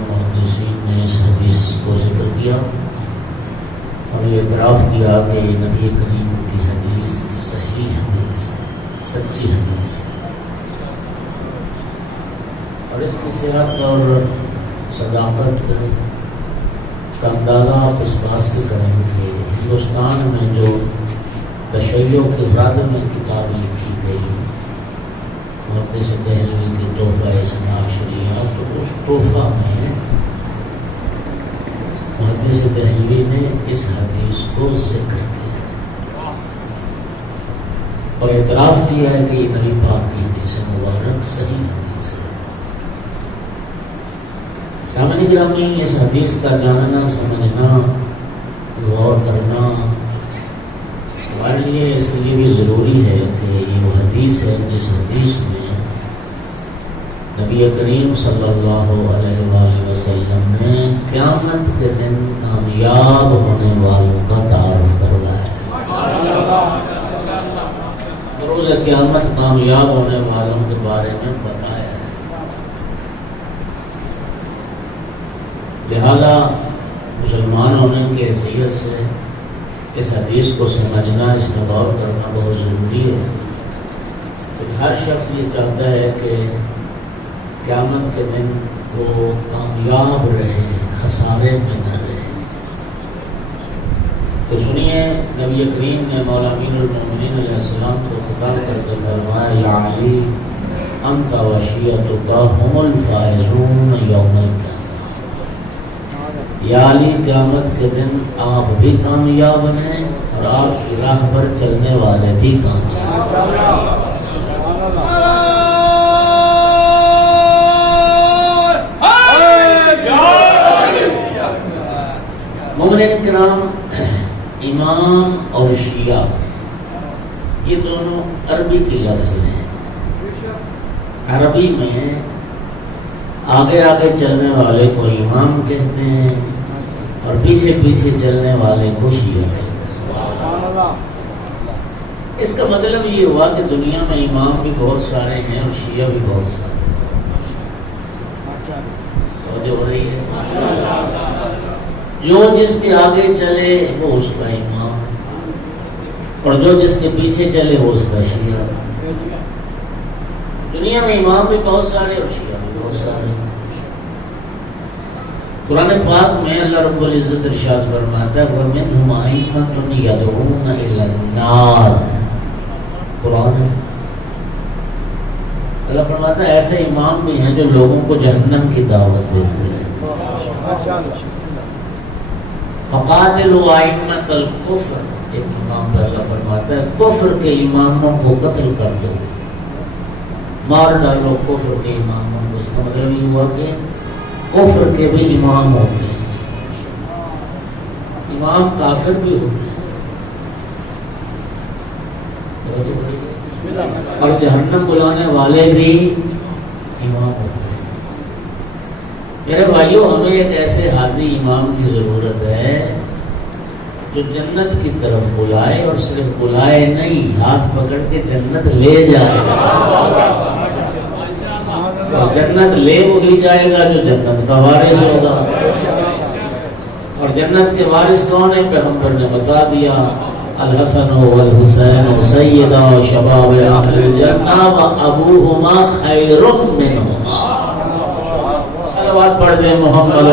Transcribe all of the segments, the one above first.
محدثین نے اس حدیث کو ذکر کیا اور یہ اعتراف کیا کہ نبی کریم کی حدیث صحیح حدیث ہے، سچی حدیث ہے، اور اس کی صحت اور صداقت کا اندازہ آپ اس بات سے کریں کہ ہندوستان میں جو تشیع کے رد میں کتاب لکھی گئی محدث دہلوی کی تحفہ اثنا عشریہ، تو اس تحفہ میں محدث دہلوی نے اس حدیث کو ذکر کیا اور اعتراف کیا ہے کہ یہ نبی پاک کی حدیث مبارک صحیح حدیث ہے۔ سامعین گرامی، اس حدیث کا جاننا، سمجھنا، غور کرنا ہمارے لیے اس لیے بھی ضروری ہے کہ یہ وہ حدیث ہے جس حدیث میں نبی کریم صلی اللہ علیہ وآلہ وسلم نے قیامت کے دن کامیاب ہونے والوں کا تعارف کروایا، روز قیامت کامیاب ہونے والوں کے بارے میں بتایا ہے۔ لہذا مسلمان ہونے کی حیثیت سے اس حدیث کو سمجھنا، اس میں غور کرنا بہت ضروری ہے، کیونکہ ہر شخص یہ چاہتا ہے کہ قیامت کے دن وہ کامیاب رہے، خسارے میں نہ رہے۔ تو سنیے، نبی کریم نے مولا امیر المومنین علیہ السلام کو خطاب کر کے فرمایا، یا علی انت وشیعتک هم الفائزون یوم القیامہ، یا علی قیامت کے دن آپ بھی کامیاب ہیں اور آپ کی راہ پر چلنے والے بھی کامیاب۔ مومنین کرام، امام اور شیعہ یہ دونوں عربی کی لفظ ہیں۔ عربی میں آگے آگے چلنے والے کو امام کہتے ہیں اور پیچھے پیچھے چلنے والے کو شیعہ کہتے ہیں۔ اس کا مطلب یہ ہوا کہ دنیا میں امام بھی بہت سارے ہیں اور شیعہ بھی بہت سارے ہیں۔ توجہ ہو رہی ہے؟ جو جس کے آگے چلے وہ اس کا امام، اور جو جس کے پیچھے چلے وہ اس کا شیعہ۔ دنیا میں امام بھی بہت سارے اور شیعہ بھی بہت سارے۔ قرآن پاک میں اللہ رب العزت ارشاد فرماتا ہے وَمِنْهُمْ أَئِمَّةٌ يَدْعُونَ إِلَى النَّارِ، قرآن ہے۔ اللہ فرماتا ہے ایسے امام بھی ہیں جو لوگوں کو جہنم کی دعوت دیتے ہیں۔ فَقَاتِلُوا أَئِمَّةَ الْكُفْرِ، ایک مقام پر اللہ فرماتا ہے کفر کے اماموں کو قتل کر دو، مار ڈالو کفر کے اماموں کو۔ اس کا مطلب یہ ہوا کہ کفر کے بھی امام ہوتے ہیں، امام کافر بھی ہوتے ہیں، اور جہنم بلانے والے بھی امام ہوتے ہیں۔ میرے بھائیوں، ہمیں ایک ایسے ہادی امام کی ضرورت ہے جو جنت کی طرف بلائے، اور صرف بلائے نہیں، ہاتھ پکڑ کے جنت لے جائے، اور جنت لے وہی جائے گا جو جنت کا وارث ہوگا۔ اور جنت کے وارث کون ہے؟ پیغمبر نے بتا دیا، الحسن والحسین سیدا شباب اہل الجنہ وابوہما خیر منہما۔ صلوات پڑھ دیں محمد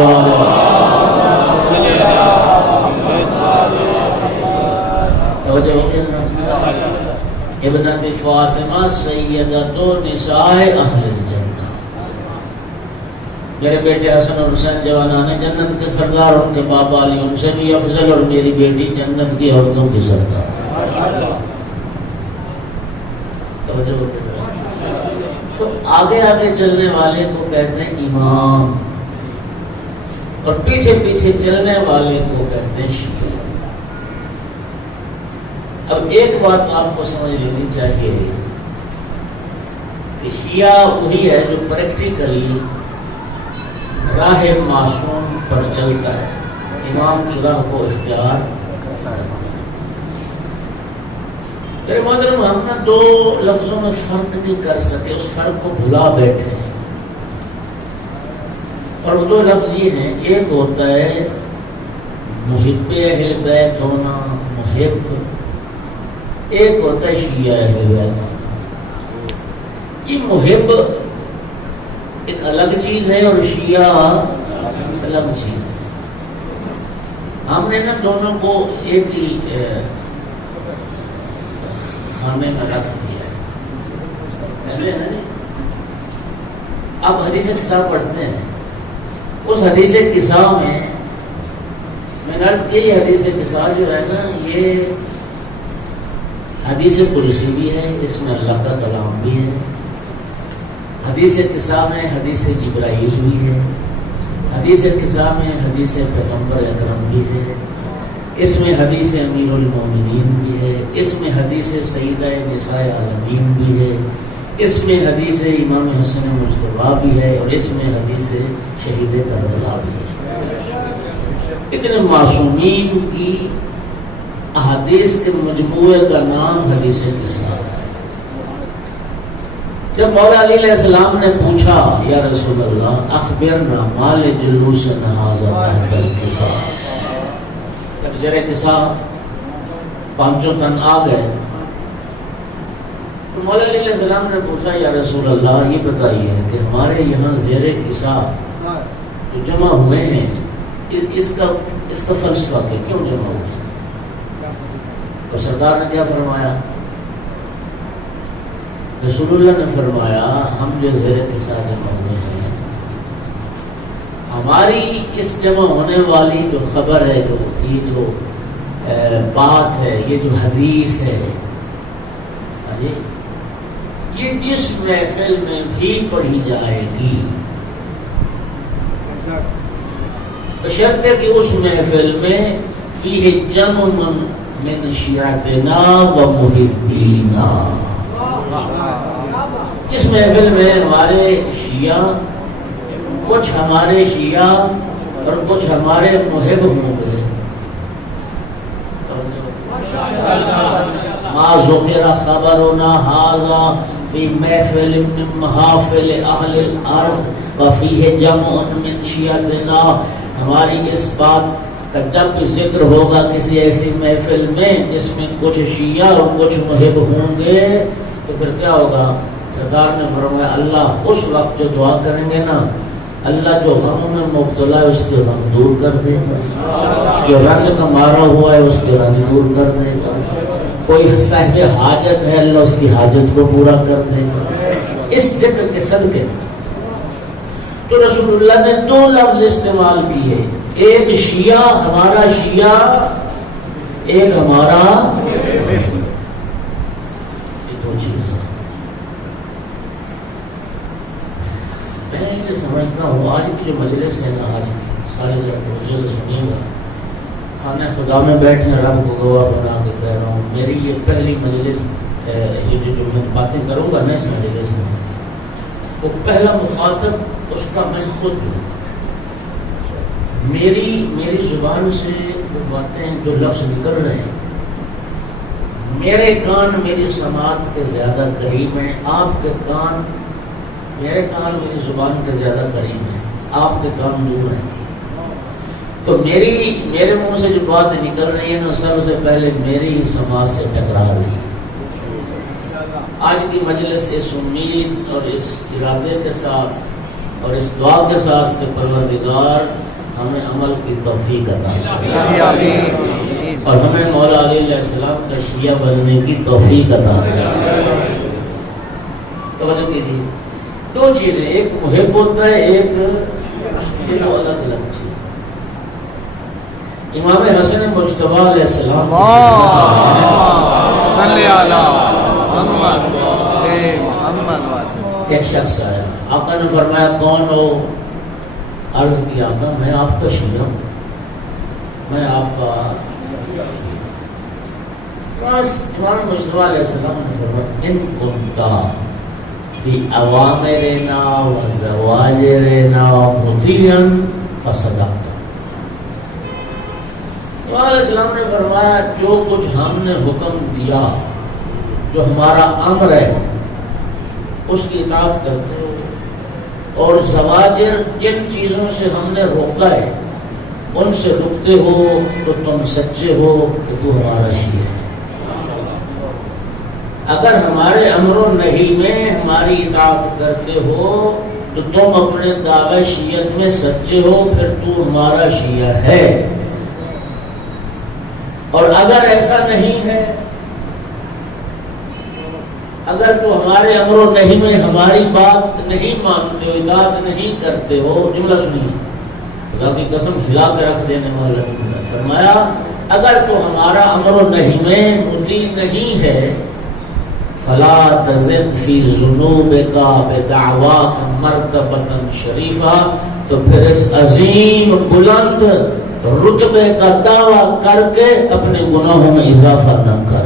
ابنت فاطمہ سیدۃ نساء اہل الجنہ۔ میرے بیٹے حسن اور حسین جوانان جنت کے سردار، ان کے بابا علی ان سے بھی افضل، اور میری بیٹی جنت کی عورتوں کی سردار۔ تو آگے آگے چلنے والے کو کہتے ہیں امام، اور پیچھے پیچھے چلنے والے کو کہتے ہیں شیعہ۔ اب ایک بات آپ کو سمجھ لینی چاہیے کہ شیعہ وہی ہے جو پریکٹیکلی راہ معصوم پر چلتا ہے، امام کی راہ کو اختیار کرتا ہے۔ میرے محترم، ہم نے دو لفظوں میں فرق نہیں کر سکے، اس فرق کو بھلا بیٹھے، اور دو لفظ یہ ہیں، ایک ہوتا ہے محب اہل بیت ہونا، محب، ایک ہوتا ہے شیعہ اہل بیت ہونا۔ یہ محب ایک الگ چیز ہے اور شیعہ الگ چیز ہے۔ ہم نے نا دونوں کو ایک ہی خانے میں رکھ دیا ہے، ایسے نا جی۔ اب حدیث قصہ پڑھتے ہیں، اس حدیث قصہ میں نے عرض کی یہ حدیث قصہ جو ہے نا یہ حدیث قدسی بھی ہے، اس میں اللہ کا کلام بھی ہے۔ حدیث قصہ میں حدیث جبرائیل بھی ہے، حدیث قصہ میں حدیث پیغمبر اکرم بھی ہے، اس میں حدیث امیر المومنین بھی ہے، اس میں حدیث سیدہ نساء عالمین بھی ہے، اس میں حدیث امام حسن مجتبیٰ بھی ہے، اور اس میں حدیث شہید کربلا بھی ہے۔ اتنے معصومین کی احادیث کے مجموعے کا نام حدیث قصہ ہے۔ جب مولا علی علیہ السلام نے پوچھا یا رسول اللہ اخبرنا مال جلوسنا ھذا تحت القصہ، جب زیر قصہ پانچوں تن آ گئے تو مولا علی علیہ السلام نے پوچھا یا رسول اللہ یہ بتائیے کہ ہمارے یہاں زیر قصہ جو جمع ہوئے ہیں اس کا فلسفہ کیوں جمع ہوئے؟ تو سرکار نے کیا فرمایا؟ رسول اللہ نے فرمایا ہم جو زیر قصہ جمع ہوئے ہیں، ہماری اس جمع ہونے والی جو خبر ہے، یہ جو بات ہے، یہ جو حدیث ہے، یہ جس محفل میں بھی پڑھی جائے گی بشرطے کہ اس محفل میں فیہ جمع من شیعتنا و محبینا، اس محفل میں ہمارے شیعہ، کچھ ہمارے شیعہ اور کچھ ہمارے محب ہوں گے۔ ما ذکر خبرنا ھذا فی محفل من محافل اہل الارض وفیہ جمع من شیعتنا، ہماری اس بات کا جب بھی ذکر ہوگا کسی ایسی محفل میں جس میں کچھ شیعہ اور کچھ محب ہوں گے تو پھر کیا ہوگا؟ سرکار نے فرمایا اللہ اس وقت جو دعا کریں گے نا، اللہ جو غم میں مبتلا ہے اس کے غم دور کر دے گا، جو رنج کا مارا ہوا ہے اس کے رنج دور کر دے گا، کوئی صاحب حاجت ہے اللہ اس کی حاجت کو پورا کر دے گا، اس ذکر کے صدقے۔ تو رسول اللہ نے دو لفظ استعمال کیے، ایک شیعہ، ہمارا شیعہ، ایک ہمارا، دو چیزیں۔ میں یہ سمجھتا ہوں آج کی جو مجلس ہے نا، آج سارے ذرا توجہ سے سنیے گا، خانہ خدا میں بیٹھے رب کو گواہ بنا کے کہہ رہا ہوں، میری یہ پہلی مجلس ہے، یہ جو میں باتیں کروں گا نا اس مجلس میں، وہ پہلا مخاطب اس کا میں خود ہوں۔ میری زبان سے وہ باتیں جو لفظ نکل رہے ہیں، میرے کان میری سماعت کے زیادہ قریب ہیں، آپ کے کان، میرے کان میری زبان کے زیادہ قریب ہیں، آپ کے کان دور ہیں۔ تو میرے منہ سے جو بات نکل رہی ہے نا، سب سے پہلے میری ہی سماعت سے ٹکرا رہی ہے۔ آج کی مجلس اس امید اور اس ارادے کے ساتھ اور اس دعا کے ساتھ کہ پروردگار ہمیں عمل کی توفیق عطا کرے اور ہمیں مولا علی علیہ السلام کا شیعہ بننے کی توفیق عطا کرے۔ توجہ کیجیے، دو چیزیں، ایک محب ہوتا ہے، ایک دو الگ الگ چیز۔ امام حسن مجتبیٰ علیہ السلام صلی علی محمد محمد، ایک شخص آیا، آقا نے فرمایا کون ہو؟ عرض کیا آقا میں آپ کا شیعہ ہوں، میں آپ کا۔ بس امام مجتبیٰ علیہ السلام نے فرمایا ان کنتا فی اوامرنا و زواجرنا مطیعا فصدقت۔ علیہ السلام نے فرمایا جو کچھ ہم نے حکم دیا، جو ہمارا امر ہے، اس کی اطاعت کرتے ہو اور زواجر جن چیزوں سے ہم نے روکا ہے ان سے رکتے ہو تو تم سچے ہو کہ تو ہمارا شیعہ ہے۔ اگر ہمارے امر و نہی میں ہماری اطاعت کرتے ہو تو تم اپنے دعوی شیعت میں سچے ہو، پھر تو ہمارا شیعہ ہے۔ اور اگر ایسا نہیں ہے، اگر تو ہمارے امر و نہی میں ہماری بات نہیں مانتے ہو، اطاعت نہیں کرتے ہو، جملہ سنیے، خدا کی قسم ہلا کے رکھ دینے والا نے فرمایا اگر تو ہمارا امر و نہی میں مطیع نہیں ہے، فلا تزد فی ذنوبک بدعواک مرتبۃ شریفہ، تو پھر اس عظیم بلند رتبے کا دعویٰ کر کے اپنے گناہوں میں اضافہ نہ کر،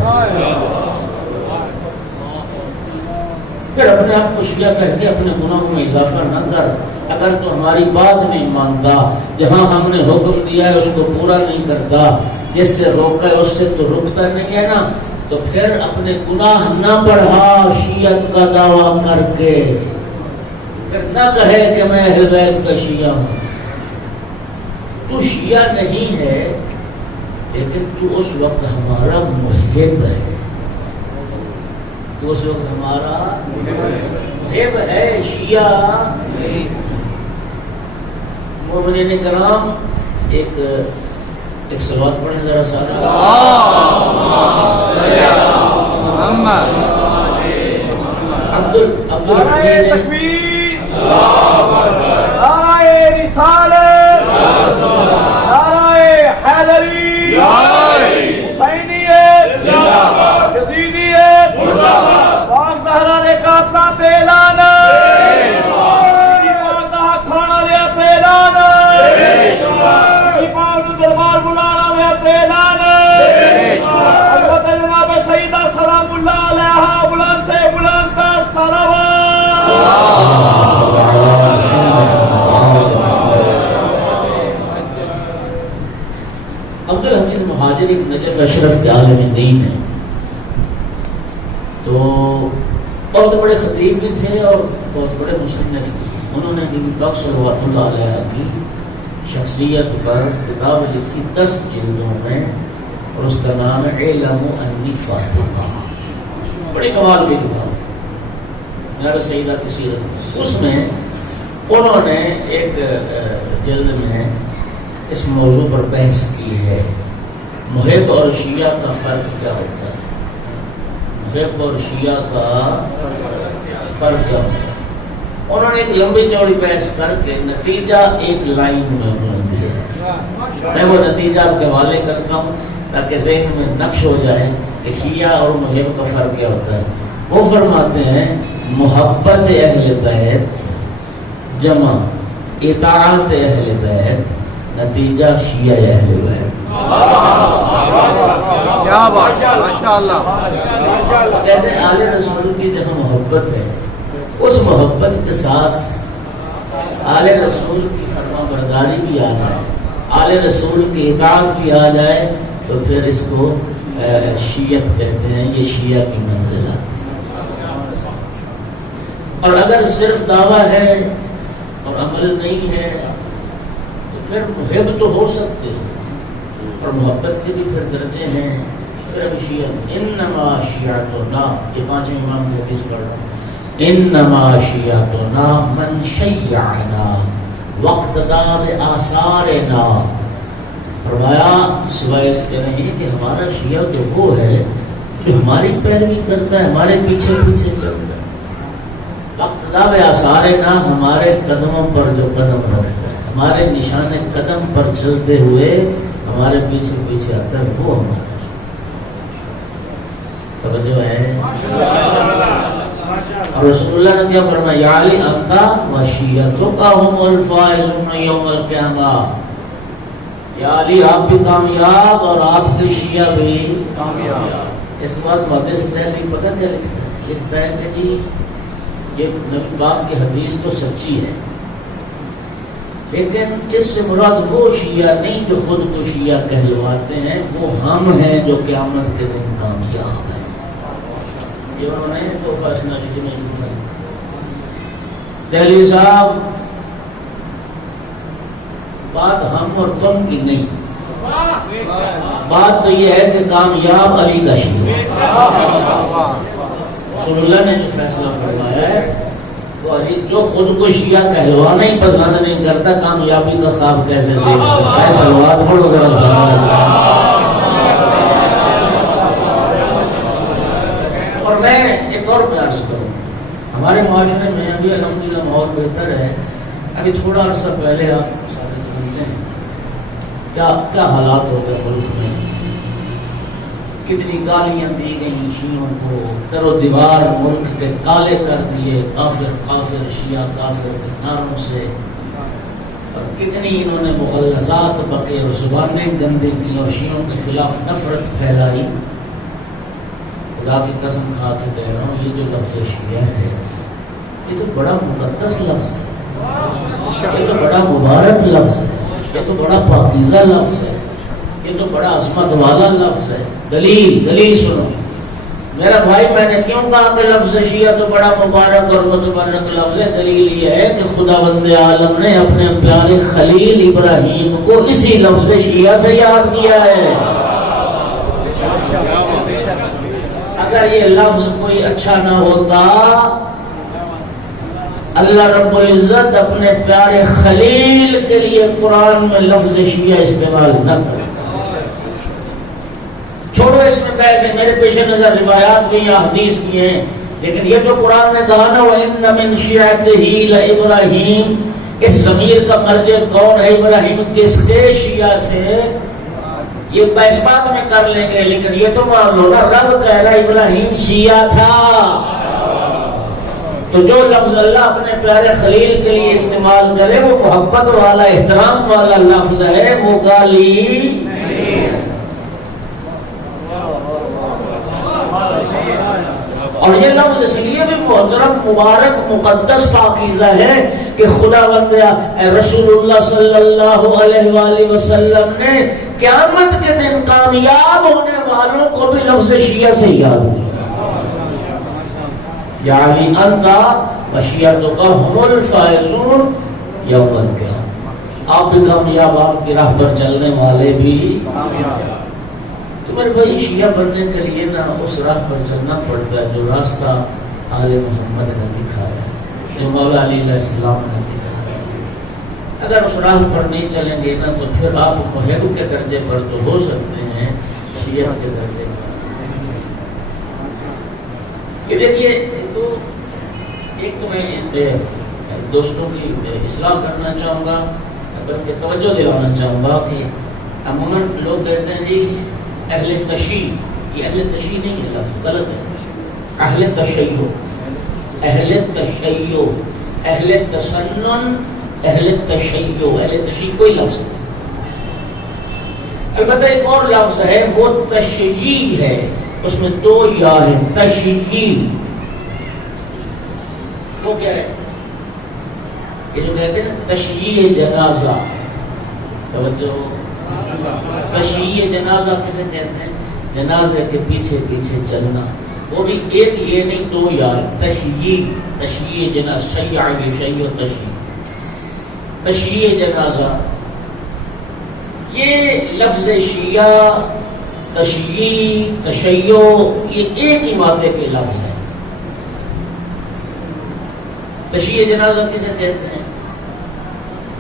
پھر اپنے آپ کو شیعہ کہہ کے اپنے گناہوں میں اضافہ نہ کر۔ اگر تو ہماری بات نہیں مانتا، جہاں ہم نے حکم دیا ہے اس کو پورا نہیں کرتا، جس سے روکا ہے اس سے تو رکتا نہیں ہے نا، تو پھر اپنے گناہ نہ بڑھا شیعت کا دعویٰ کر کے، پھر نہ کہے کہ میں اہل بیت کا شیعہ ہوں۔ تو شیعہ نہیں ہے لیکن تو اس وقت ہمارا محب ہے، تو اس وقت ہمارا محب ہے، شیعہ نہیں۔ مومنین کرام ایک صلوات پڑھیں ذرا سارا، عبد الحمید تکبیر، نعرہ رسالت، نعرہ حیدری، حسینیت، یزیدیت، پاک زہرا نے قافلہ اعلان، کھانا لیا اعلان، دربار بلانا لیا اعلان، حضرت جناب سیدہ سلام اللہ علیہ بلند سے بلند تر صلوات۔ عبد الحمید مہاجر ایک نجف اشرف کے عالم دین ہے، تو بہت بڑے خطیب بھی تھے اور بہت بڑے مصنف بھی۔ انہوں نے نبی پاک صلوات اللہ علیہ کی شخصیت پر کتاب لکھی 10 جلدوں میں، اور اس کا نام ہے اعلم انی فاطمہ، بڑی کمال کی کتاب میرا سیدہ کی سیرت۔ اس میں انہوں نے ایک جلد میں اس موضوع پر بحث کی ہے، محب اور شیعہ کا فرق کیا ہوتا ہے، محب اور شیعہ کا فرق کیا ہوتا ہے۔ انہوں نے ایک لمبی چوڑی بحث کر کے نتیجہ ایک لائن میں انہوں نے دیا ہے، میں وہ نتیجہ آپ کے حوالے کرتا ہوں تاکہ ذہن میں نقش ہو جائے کہ شیعہ اور محب کا فرق کیا ہوتا ہے۔ وہ فرماتے ہیں محبت اہل بیت جمع اطاعت اہل بیت نتیجہ شیعہ اہل بیت۔ کیا بات، ماشاءاللہ۔ کہتے ہیں آل رسول کی جہاں محبت ہے، اس محبت کے ساتھ آل رسول کی فرما برداری بھی آ جائے، آل رسول کی اطاعت بھی آ جائے، تو پھر اس کو شیعت کہتے ہیں، یہ شیعہ کی منزلت۔ اور اگر صرف دعویٰ ہے اور عمل نہیں ہے تو پھر محب تو ہو سکتے ہیں، اور محبت کے بھی پھر درجے ہیں۔ پھر ابھی شیعت انما شیعتنا، یہ 5ویں امام کی حدیث پڑھ رہا ہوں، انما شیعتنا من شیعنا واقتدى بآثارنا، فرمایا سوائے اس کے نہیں کہ ہمارا شیعہ تو وہ ہے جو ہماری پیروی کرتا ہے، ہمارے پیچھے پیچھے چلتا ہے، واقتدى بآثارنا، ہمارے قدموں پر جو قدم رکھتا ہے، ہمارے نشان قدم پر چلتے ہوئے ہمارے پیچھے پیچھے آتا ہے، وہ ہمارا توجہ ہے۔ اور رسول اللہ نے کیا فرمایا، یا علی انت و شیعتک هم الفائزون یوم القیامہ، یا علی آپ بھی کامیاب اور آپ کے شیعہ بھی کامیاب۔ اس کے بعد محدث تحریری پتہ کیا لکھتا ہے، لکھتا ہے کہ جی یہ نبی پاک کی حدیث تو سچی ہے، لیکن اس سے مراد وہ شیعہ نہیں جو خود کو شیعہ کہلواتے ہیں، وہ ہم ہیں جو قیامت کے دن کامیاب ہیں۔ یہ انہوں نے تو فیصلہ دہلی صاحب بات ہم اور تم کی نہیں، بات تو یہ ہے کہ کامیاب علی کا شیعہ رسول اللہ نے جو فیصلہ فرمایا ہے وہ علی جو خود کو شیعہ کہلوانا ہی پسند نہیں کرتا کامیابی کا خواب کیسے دیکھ سکتا ہے؟ صلوات پڑھو ذرا اور میں ایک اور پیار سے کروں، ہمارے معاشرے میں ابھی الحمدللہ ماحول بہتر ہے. ابھی تھوڑا عرصہ پہلے آپ سارے جانتے ہیں کیا حالات ہو گئے ملک میں، کتنی گالیاں دی گئیں شیعوں کو، در و دیوار ملک کے کالے کر دیے کافر کافر شیعہ کافر کے نعروں سے، اور کتنی انہوں نے مغلظات بکے اور زبانیں گندی کی اور شیعوں کے خلاف نفرت پھیلائی. خدا کی قسم کھا کے کہہ رہا ہوں یہ جو لفظ شیعہ ہے یہ تو بڑا مقدس لفظ ہے، یہ تو بڑا مبارک لفظ ہے، یہ تو بڑا پاکیزہ لفظ ہے، یہ تو بڑا عظمت والا لفظ ہے. دلیل سنو میرا بھائی، میں نے کیوں کہا کہ لفظ شیعہ تو بڑا مبارک اور متبرک لفظ ہے؟ دلیل یہ ہے کہ خداوند عالم نے اپنے پیارے خلیل ابراہیم کو اسی لفظ شیعہ سے یاد کیا ہے. اگر یہ لفظ کوئی اچھا نہ ہوتا اللہ رب العزت اپنے پیارے خلیل کے لیے قرآن میں لفظ شیعہ استعمال نہ کرتا. چھوڑو اس میں کیسے میرے پیش نظر روایات بھی یا حدیث بھی ہیں، لیکن یہ جو قرآن نے کہا نا وَإِنَّ مِن شِيعَتِهِ لَإِبْرَاہِيمَ، اس ضمیر کا مرجع کون ہے؟ ابراہیم کس کے شیعہ تھے؟ یہ اس بات میں کر لیں گے، لیکن یہ تو مان لو نا رب کہہ رہا ابراہیم شیعہ تھا. تو جو لفظ اللہ اپنے پیارے خلیل کے لیے استعمال کرے وہ محبت والا احترام والا لفظ ہے، وہ گالی. اور یہ لفظ اس لیے بھی محترم مبارک مقدس پاکیزہ ہے کہ خداوند رسول اللہ صلی اللہ علیہ وآلہ وسلم نے قیامت کے دن کامیاب ہونے والوں کو بھی لفظ شیعہ سے یاد کیا. یعنی انتا وشیعتک هم الفائزون یوم القیامہ، آپ بھی کامیاب، آپ کی راہ پر چلنے والے بھی کامیاب. تو میرے بھائی شیعہ بننے کے لیے نا اس راہ پر چلنا پڑتا ہے جو راستہ آل محمد نے دکھایا ہے، جو مولا علی علیہ السلام نے دکھایا ہے. اگر اس راہ پر نہیں چلیں گے نا تو پھر آپ محب کے درجے پر تو ہو سکتے ہیں، شیعہ کے درجے پر. یہ دیکھیے ایک تو میں دوستوں کی اصلاح کرنا چاہوں گا، بلکہ توجہ دلانا چاہوں گا کہ عموماً لوگ کہتے ہیں جی اہل تشیع، یہ اہل تشیع نہیں ہے، لفظ غلط ہے. اہل تشیع، اہل تشیع، اہل تسنن، اہل تشیع، اہل تشیع کوئی لفظ نہیں. البتہ ایک اور لفظ ہے وہ تشییع ہے، اس میں دو یا ہے، تشییع. وہ کیا ہے؟ یہ جو کہتے ہیں نا تشییع جنازہ، توجہ، تشییع جنازہ کسے کہتے ہیں؟ جنازے کے پیچھے پیچھے چلنا. وہ بھی ایک یہ نہیں دو یا، تشییع جنازہ، شیع یشیع تشییع، تشییع جنازہ. یہ لفظ شیعہ، تشییع، تشیع یہ ایک ہی مادے کے لفظ ہیں. تشییع جنازہ کسے کہتے ہیں؟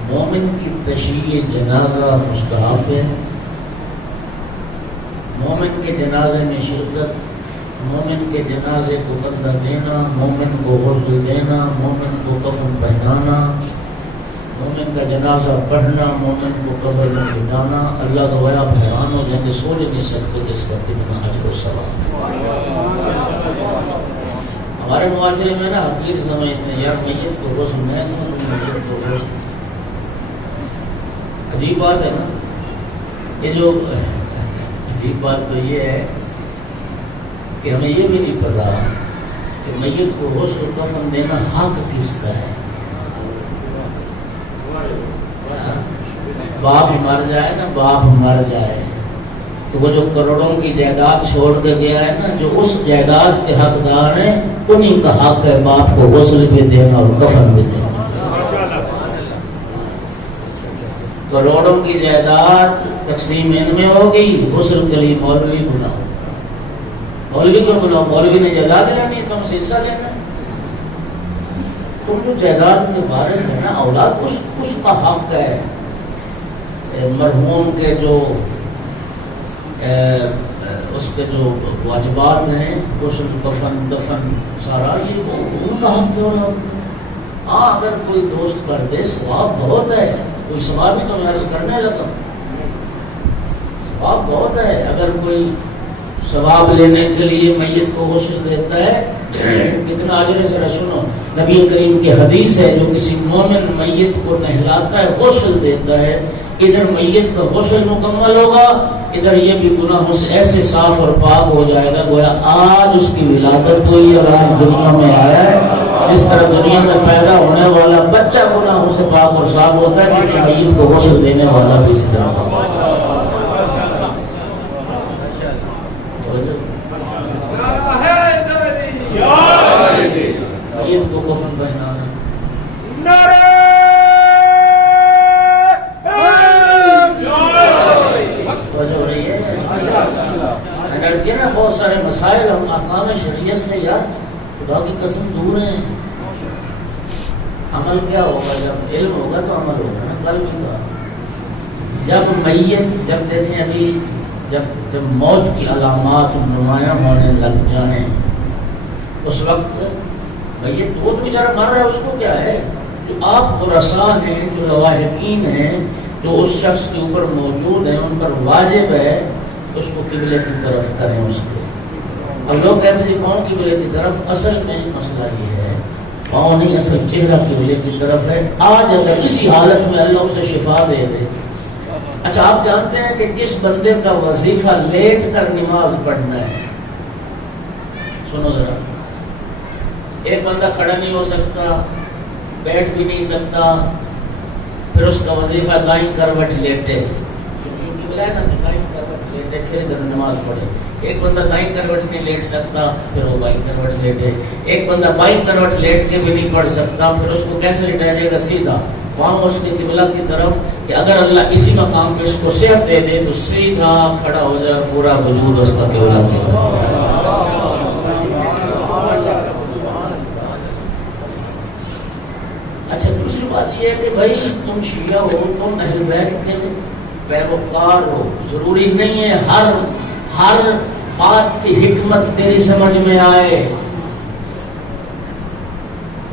مومن کی تشییع جنازہ مستحب ہے. مومن کے جنازے میں شرکت، مومن کے جنازے کو کندھا دینا، مومن کو غسل دینا، مومن کو کفن پہنانا، مومن کا جنازہ پڑھنا، مومن کو قبر میں بٹھانا. اللہ کا گویا آپ حیران ہو جائیں گے، سوچ نہیں سکتے کہ اس کا کتنا اجر و ثواب ہے. ہمارے معاشرے میں نا حقیر سمجھتے ہیں یار میت کو غسل میں دوں، میت کو غسل. عجیب بات ہے نا. یہ جو عجیب بات تو یہ ہے کہ ہمیں یہ بھی نہیں پتا کہ میت کو غسل کفن دینا حق کس کا ہے. باپ مر جائے نا، باپ مر جائے تو وہ جو کروڑوں کی جائیداد چھوڑ کے گیا ہے نا، جو اس جائیداد کے حقدار ہیں انہی کا حق ہے باپ کو غسل بھی دینا اور کفن بھی دینا. کروڑوں کی جائیداد تقسیم ان میں ہوگی، غسل کے لیے مولوی بلاؤ۔ مولوی کو بلاؤ، مولوی نے جائیداد لینی ہے، تم سے حصہ لینا ہے۔ تم جو جائیداد کے وارث ہے نا، اولاد اس کا حق ہے مرحوم کے جو اس کے جو واجبات ہیں، غسل کفن دفن سارا، یہ ان کا حق کیوں نہ؟ ہاں اگر کوئی دوست کر دے ثواب بہت ہے، کوئی ثواب ہی تو میں عرض کرنے لگا، ثواب بہت ہے۔ اگر کوئی ثواب لینے کے لیے میت کو غسل دیتا ہے کتنا اجر ہے، ذرا سنو۔ نبی کریم کی حدیث ہے، جو کسی مومن میت کو نہلاتا ہے، غسل دیتا ہے، ادھر میت کا غسل مکمل ہوگا، ادھر یہ بھی گناہوں سے ایسے صاف اور پاک ہو جائے گا گویا آج اس کی ولادت ہوئی اور آج دنیا میں آیا ہے۔ جس طرح دنیا میں پیدا ہونے والا بچہ گناہوں سے پاک اور صاف ہوتا ہے، کسی میت کو غسل دینے والا بھی اس طرح ہوتا ہے۔ میت کو کفن پہنانا، نا بہت سارے مسائل ہم احکام شریعت سے یار خدا کی قسم دور ہیں۔ عمل کیا ہوگا؟ جب علم ہوگا تو عمل ہوگا نا۔ کل بھی کہا جب میت جب دیکھیں ابھی جب موت کی علامات نمایاں ہونے لگ جائیں اس وقت میت وہ تو بیچارہ مر رہا ہے، اس کو کیا ہے؟ جو آپ رسا ہیں، جو لواحقین ہیں، جو اس شخص کے اوپر موجود ہیں، ان پر واجب ہے اس کو قبلے کی طرف کریں اس کو۔ اب لوگ کہتے ہیں پاؤں قبلے کی طرف، اصل میں مسئلہ یہ ہے پاؤں نہیں، اصل چہرہ قبلے کی طرف ہے۔ آج اگر اسی حالت میں اللہ اسے شفا دے دے۔ اچھا آپ جانتے ہیں کہ جس بندے کا وظیفہ لیٹ کر نماز پڑھنا ہے، سنو ذرا، ایک بندہ کھڑا نہیں ہو سکتا، بیٹھ بھی نہیں سکتا، پھر اس کا وظیفہ دائیں کروٹ لیٹے، نا تو دائیں کروٹ لیٹے پھر ادھر نماز پڑھے۔ ایک بندہ دائیں کروٹ نہیں لیٹ سکتا، پھر وہ بائیں کروٹ لیٹے۔ ایک بندہ بائیں کروٹ لیٹ کے بھی نہیں پڑھ سکتا، پھر اس کو کیسے لٹایا جائے گا؟ سیدھا وہاں اس کے قبلہ کی طرف، کہ اگر اللہ اسی مقام پہ اس کو صحت دے دے تو سیدھا کھڑا ہو جائے، پورا وجود اس کا قبلہ کی طرف۔ اچھا دوسری بات یہ ہے کہ بھائی تم شیعہ ہو، تم اہل بیت کے پیروکار ہو، ضروری نہیں ہے ہر بات کی حکمت تیری سمجھ میں آئے۔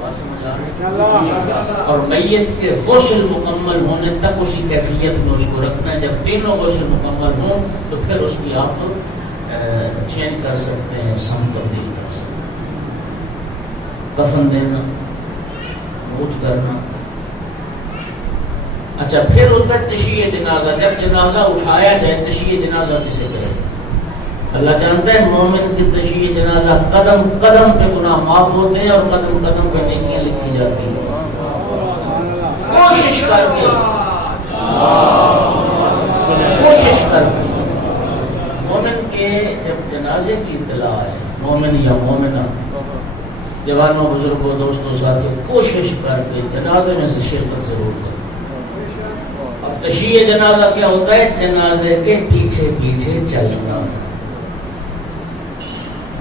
بات سمجھ آ رہی؟ اور میت کے غسل مکمل ہونے تک اسی کیفیت میں اس کو رکھنا ہے۔ جب تینوں غسل مکمل ہوں تو پھر اس کی آپ چینج کر سکتے ہیں، سم تبدیل کر سکتے ہیں، کفن دینا، موت کرنا۔ اچھا پھر ہوتا ہے تشییع جنازہ، جب جنازہ اٹھایا جائے، تشییع جنازہ کسے کہتے ہیں؟ اللہ جانتا ہے مومن کی تشییع جنازہ قدم قدم پہ گناہ معاف ہوتے ہیں اور قدم قدم پہ نیکیاں لکھی جاتی ہیں۔ کوشش کر کے مومن کے جب جنازے کی اطلاع ہے، مومن یا مومنہ، جوانوں بزرگوں دوستوں ساتھیوں، کوشش کر کے جنازے میں سے شرکت ضرور کریں۔ اب تشییع جنازہ کیا ہوتا ہے؟ جنازے کے پیچھے پیچھے چلنا،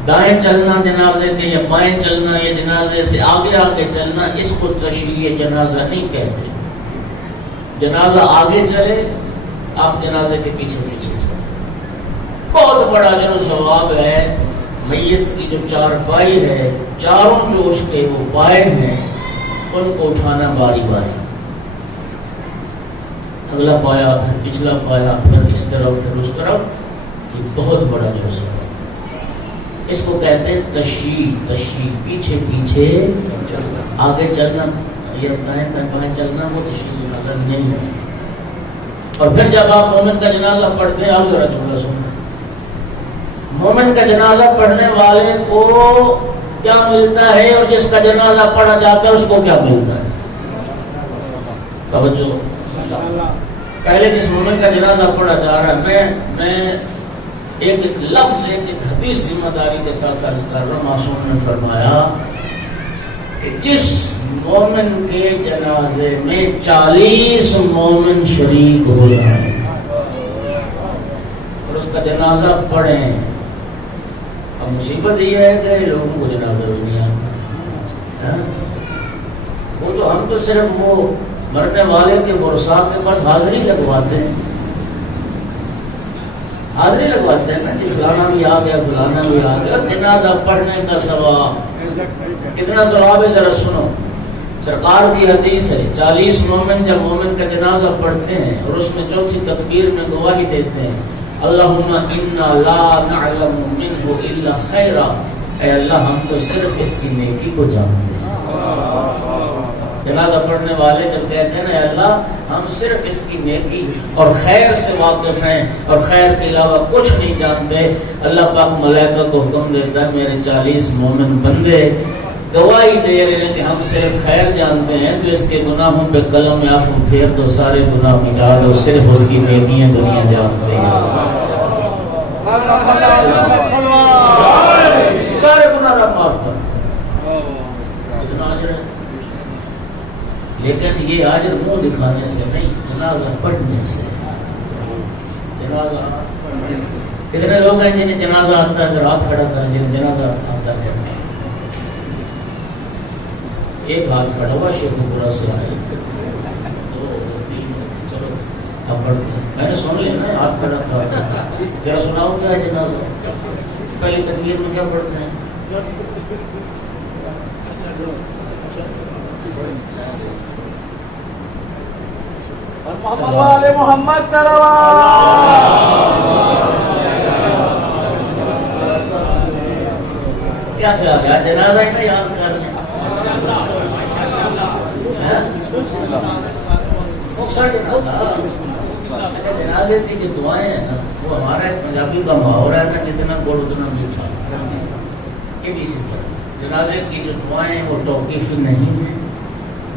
دائیں چلنا جنازے کے یا بائیں چلنا یا جنازے سے آگے آگے چلنا، اس کو تشییع جنازہ نہیں کہتے۔ جنازہ آگے چلے، آپ جنازے کے پیچھے پیچھے چلیں، بہت بڑا جو ثواب ہے۔ میت کی جو چار پائی ہے، چاروں جو اس کے وہ پائے ہیں ان کو اٹھانا باری باری، اگلا پایا پھر پچھلا پایا، پھر اس طرف پھر اس طرف، یہ بہت بڑا جو ثواب۔ اس کو کہتے ہیں تشییع، پیچھے پیچھے آگے چلنا یا دائیں بائیں چلنا، وہ تشییع جنازہ نہیں ہے۔ اور پھر جب آپ مومن کا جنازہ پڑھتے ہیں، آپ ذرا جملہ سنیں، مومن کا جنازہ پڑھنے والے کو کیا ملتا ہے اور جس کا جنازہ پڑھا جاتا ہے اس کو کیا ملتا ہے؟ توجہ، پہلے جس مومن کا جنازہ پڑھا جا رہا ہے، میں ایک لفظ ایک حدیث ذمہ داری کے ساتھ عرض کر رہا ہوں۔ معصوم نے فرمایا کہ جس مومن کے جنازے میں 40 مومن شریک ہو جائیں اور اس کا جنازہ پڑھیں. اب مصیبت یہ ہے کہ لوگوں کو جنازہ بھی نہیں آتا. وہ تو ہم تو صرف وہ مرنے والے کے ورثاء کے پاس حاضری لگواتے ہیں نا جی فلانا بھی آ گیا فلانا بھی آ گیا. جنازہ پڑھنے کا ثواب کتنا ثواب ہے ذرا سنو. سرکار کی حدیث ہے 40 مومن جب مومن کا جنازہ پڑھتے ہیں اور اس میں چوتھی تکبیر میں گواہی دیتے ہیں اللہم انا لا نعلم منہ الا خیرا، اے اللہ ہم تو صرف اس کی نیکی کو جانتے ہیں. جنازہ پڑھنے والے جب کہتے ہیں نا اے اللہ ہم صرف اس کی نیکی اور خیر سے واقف ہیں اور خیر کے علاوہ کچھ نہیں جانتے، اللہ پاک ملائکہ کو حکم دیتا ہے میرے 40 مومن بندے گواہی دے رہے ہیں کہ ہم صرف خیر جانتے ہیں تو اس کے گناہوں پہ قلم عفو پھیر دو، سارے گناہ مٹا دو، صرف اس کی نیکیاں دنیا جانتے ہیں. سارے گناہ رب معاف کر. اتنا اجر ہے، لیکن یہ اجر منہ دکھانے سے نہیں، جنازہ پڑھنے سے. جنازہ کتنے لوگ ہیں جنہیں جنازہ آتا ہے ذرا ہاتھ کھڑا کریں جنہیں جنازہ آتا ہے. ایک ہاتھ کھڑا ہوا شیخ پورا سے آئے 2 3 چلو اب پڑھتے ہیں. میں نے سن لیا نا ہاتھ کھڑا کر ذرا سناؤ کیا ہے جنازہ. پہلی تکبیر میں کیا پڑھتے ہیں؟ محمد صلوات. کیا خیال ہے جنازہ ہی نہ یاد کر لیں. اچھا جنازے کی جو دعائیں ہیں نا وہ ہمارا ایک پنجابی کا محاورہ ہے نا جتنا گڑ اتنا میٹھا. یہ بھی اسی طرح جنازے کی جو دعائیں ہیں وہ توقیفی نہیں ہیں،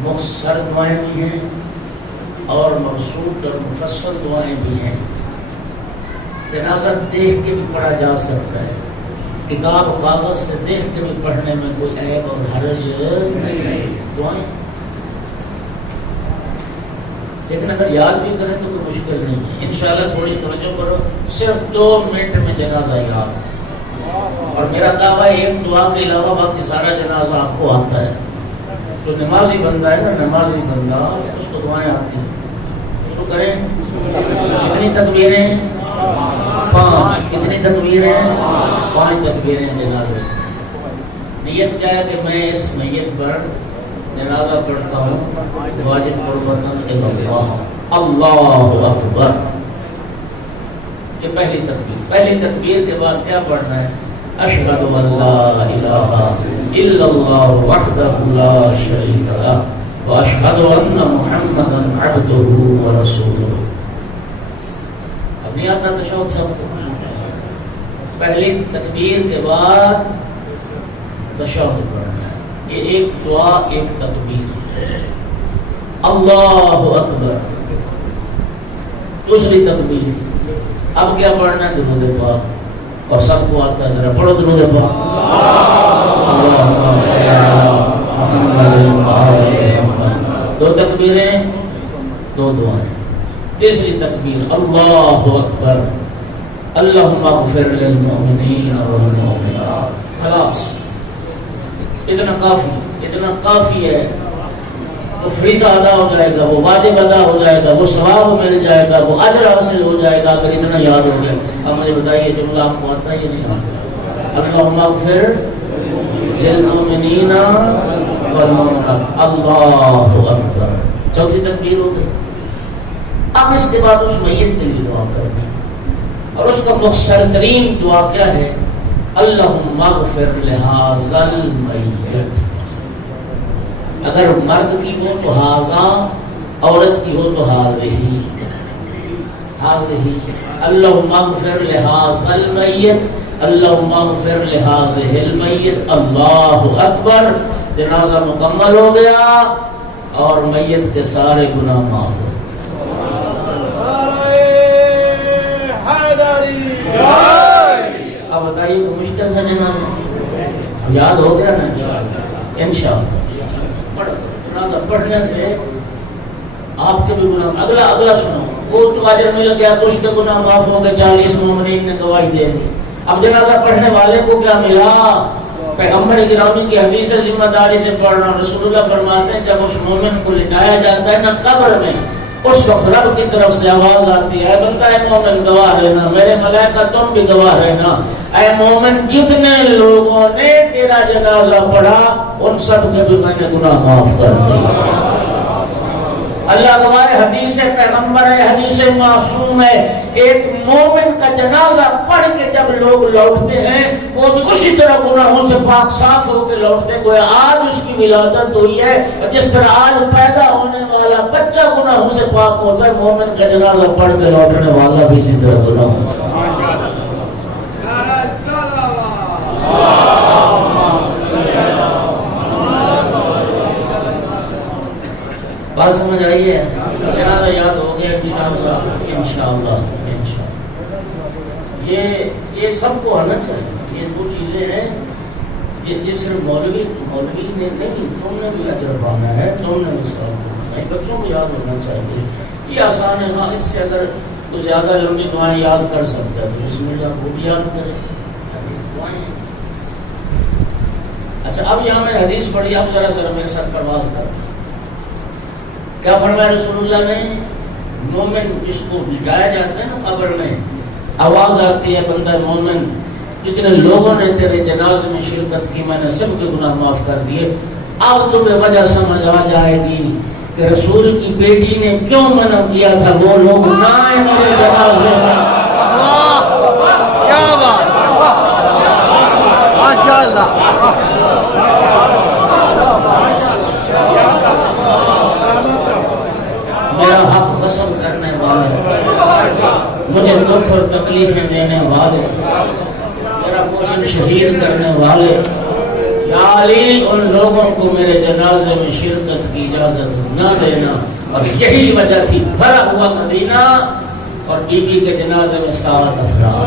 مختصر دعائیں بھی ہیں اور مقصود اور مفصل دعائیں بھی ہیں. جنازہ دیکھ کے بھی پڑھا جا سکتا ہے، کتاب و کاغذ سے دیکھ کے بھی پڑھنے میں کوئی عیب اور حرج نہیں. دعائیں لیکن اگر یاد بھی کریں تو کوئی مشکل نہیں ہے. انشاءاللہ تھوڑی توجہ کرو، صرف 2 منٹ میں جنازہ یاد. اور میرا دعویٰ ہے ایک دعا کے علاوہ باقی سارا جنازہ آپ کو آتا ہے. تو نمازی بندہ ہے نا، نمازی بندہ اس کو دعائیں آتی ہیں. شروع کریں. کتنی تکبیریں؟ 5. کتنی تکبیریں؟ 5 تکبیریں جنازے. نیت کیا ہے کہ میں اس میت پر جنازہ پڑھتا ہوں واجب قربتاً اللہ اکبر. یہ پہلی تکبیر. پہلی تکبیر کے بعد کیا پڑھنا ہے؟ اشہد ان لا الہ الا اللہ وحدہ لا شریک لہ واشہد ان محمدا عبدہ ورسولہ. اب نہیں آتا تشہد سب کو. پہلی تکبیر کے بعد تشہد پڑھنا ہے. یہ ایک دعا ایک تکبیر. اللہ اکبر. دوسری تکبیر. اب کیا پڑھنا ہے؟ درود پاک. اور سب کو آتا ہے، ذرا پڑھو درود پاک. دو تکبیریں 2 دعائیں. تیسری تکبیر اللہ اکبر اللہم اغفر للمؤمنین والمؤمنات. خلاص اتنا کافی ہے. وہ فریضہ ادا ہو جائے گا، وہ واجب ادا ہو جائے گا، وہ ثواب مل جائے گا، وہ اجر حاصل ہو جائے گا اگر اتنا یاد ہو گیا. اب مجھے بتائیے جملہ آپ کو آتا ہے یہ نہیں آتا؟ اللہم اغفر للمؤمنین والمؤمنات. اللہ اکبر. چوتھی تکبیر ہو گئی. اب اس کے بعد اس میت کے لیے دعا کرنی اور اس کا مختصر ترین دعا کیا ہے؟ اللہم اغفر لہذا المیت. اگر مرد کی ہو تو ہاذا، عورت کی ہو تو ہاذہی. اللہم اغفر لہذا المیت اللہم اغفر لہذہ المیت. اللہ اکبر. جنازہ مکمل ہو گیا اور میت کے سارے گناہ معاف ہو. اب بتائیے کہ مشکل تھا جنازہ؟ یاد ہو گیا نا انشاءاللہ. پڑھو. پڑھنے سے آپ کے بھی گناہ. اگلا سنو. وہ تو اجر مل گیا تو اس کے گناہ معاف ہو گئے, 40 مومنین نے گواہی دے دی. اب جنازہ پڑھنے والے کو کیا ملا؟ پیغمبر گرامی کی حدیث ذمہ داری سے پڑھنا. رسول اللہ فرماتے ہیں جب اس مومن کو لٹایا جاتا ہے نا قبر میں, اس وقت رب کی طرف سے آواز آتی ہے, بندہ اے مومن گواہ رہنا, میرے ملائکہ تم بھی گواہ رہنا, اے مومن جتنے لوگوں نے تیرا جنازہ پڑھا ان سب کے بھی میں نے گناہ معاف کر دیا. اللہ گواہ ہے, حدیث پیغمبر ہے, حدیث معصوم ہے. ایک مومن کا جنازہ پڑھ کے جب لوگ لوٹتے ہیں وہ بھی اسی طرح گناہوں سے پاک صاف ہو کے لوٹتے ہیں. گویا آج اس کی ولادت ہوئی ہے, جس طرح آج پیدا ہونے والا بچہ گناہوں سے پاک ہوتا ہے, مومن کا جنازہ پڑھ کے لوٹنے والا بھی اسی طرح گناہوں سے. بات سمجھ آئی ہے؟ جنازہ یاد ہو گیا انشاءاللہ. یہ سب کو آنا چاہیے. یہ دو چیزیں ہیں, یہ صرف مولوی نے نہیں, تم نے بھی اجر پانا ہے, تم نے بھی ثواب پانا ہے. بچوں کو یاد ہونا چاہیے. یہ آسان ہے. ہاں اس سے اگر تو زیادہ لمبی دعائیں یاد کر سکتا ہے تو اس میں وہ بھی یاد کرے دعائیں. اچھا اب یہاں میں حدیث پڑھی, اب ذرا میرے ساتھ پرواز کر. کیا فرمایا رسول اللہ نے؟ مومن جس کو لٹایا جاتا ہے نا قبر میں, آواز آتی ہے بندہ مومن جتنے لوگوں نے تیرے جنازے میں شرکت کی میں نے سب کے گناہ معاف کر دیے. اب تمہیں وجہ سمجھ آ جائے گی کہ رسول کی بیٹی نے کیوں منع کیا تھا وہ لوگ نہ آئے میرے جنازے میں. کیا بات, ماشاءاللہ. میرا حق قسم کرنے والے, مجھے دکھ اور تکلیفیں دینے والے, میرا پوشن شہید کرنے والے, یا علی ان لوگوں کو میرے جنازے میں شرکت کی اجازت نہ دینا. اور یہی وجہ تھی بھرا ہوا مدینہ اور بی بی کے جنازے میں 7 افراد.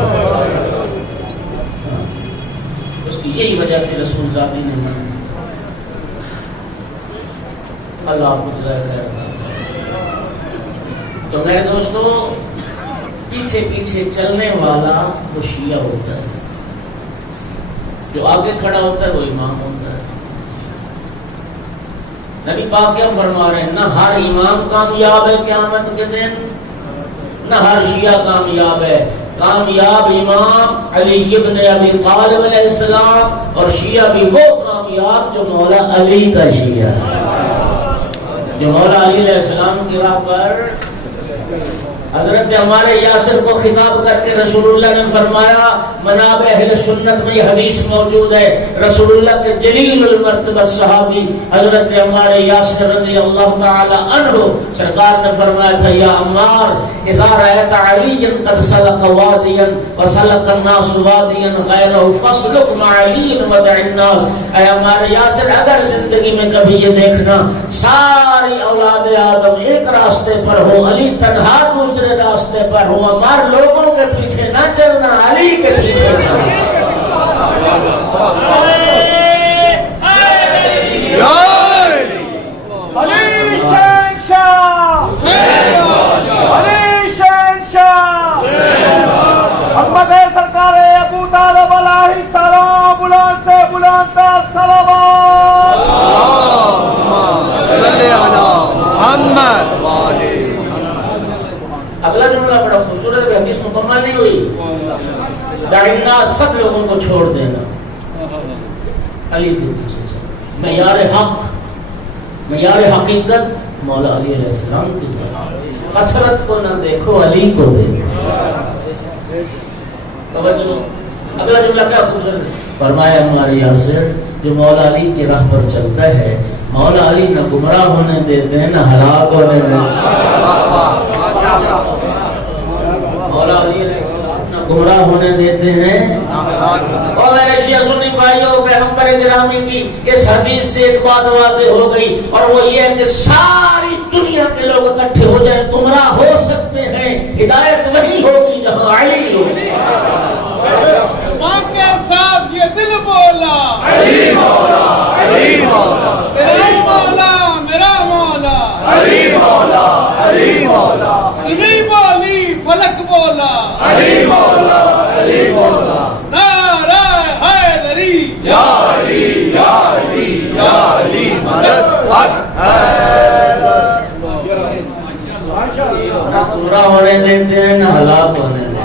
اس کی یہی وجہ تھی رسول ذاتی نے منع. اللہ آپ کو جزائے خیر. تو میرے دوستو پیچھے پیچھے چلنے والا وہ شیعہ ہوتا ہے, جو آگے کھڑا ہوتا ہے وہ امام ہوتا ہے. نبی پاک کیا فرما رہے ہیں؟ نہ ہر امام کامیاب ہے قیامت کے دن, نہ ہر شیعہ کامیاب ہے. کامیاب امام علی ابن ابی طالب علیہ السلام, اور شیعہ بھی وہ کامیاب جو مولا علی کا شیعہ ہے, جو مولا علی علیہ السلام کی راہ پر. حضرت ہمارے یاسر کو خطاب کر کے رسول اللہ نے فرمایا, مناب اہل سنت میں یہ حدیث موجود ہے, رسول اللہ کے جلیل المرتبہ صحابی حضرت ہمارے یاسر رضی اللہ تعالی عنہ سرکار نے فرمایا تھا, یا عمار اذا رأیت علی قد سلق وادیا وسلق الناس وادیا غیرہ فاسلک مع علی ودع الناس. اے ہمارے یاسر اگر زندگی میں کبھی یہ دیکھنا ساری اولاد آدم ایک راستے پر ہو, علی تنہا دوسرے راستے پر ہو, ہمارے لوگوں کے پیچھے نہ چلنا, علی کے پیچھے چلنا. علی شہنشاہ, علی شہنشاہ, محمد سرکار ابو طالب علیہ السلام, بلند سے بلند تر صلوات. صلی علی محمد. اگلا جملہ بڑا خوبصورت ہے, حدیث مکمل نہیں ہوئی. دعنا سب لوگوں کو چھوڑ دینا, علی کے پیچھے چلنا. معیار حق, معیار حقیقت مولا علی علیہ السلام کی ذات. حسرت کو نہ دیکھو, علی کو دیکھو. توجہ. اگلا جملہ کیا خوبصورت ہے, فرمایا ہمارے یاسر جو مولا علی کی راہ پر چلتا ہے مولا علی نہ گمراہ ہونے دیتے ہیں نہ ہلاک ہونے دیتے ہیں. مولا علی علیہ السلام نہ گمراہ ہونے دیتے ہیں. اور میرے شیعہ سنی بھائیوں, پیغمبر گرامی کی اس حدیث سے ایک بات واضح ہو گئی, اور وہ یہ ہے کہ ساری دنیا کے لوگ اکٹھے ہو جائیں گمراہ ہو سکتے ہیں, ہدایت وہی ہوگی جہاں علی ہو. ماں کے ساتھ یہ دل بولا, علی مولا, علی مولا, تیرا مولا میرا مولا. فلک مولا علی مولا علی مولا نعرہ حیدری یا علی یا علی یا علی مدد حق حیدر نہ پورا ہونے دیتے ہیں نہ ہلاک ہونے دیتے ہیں.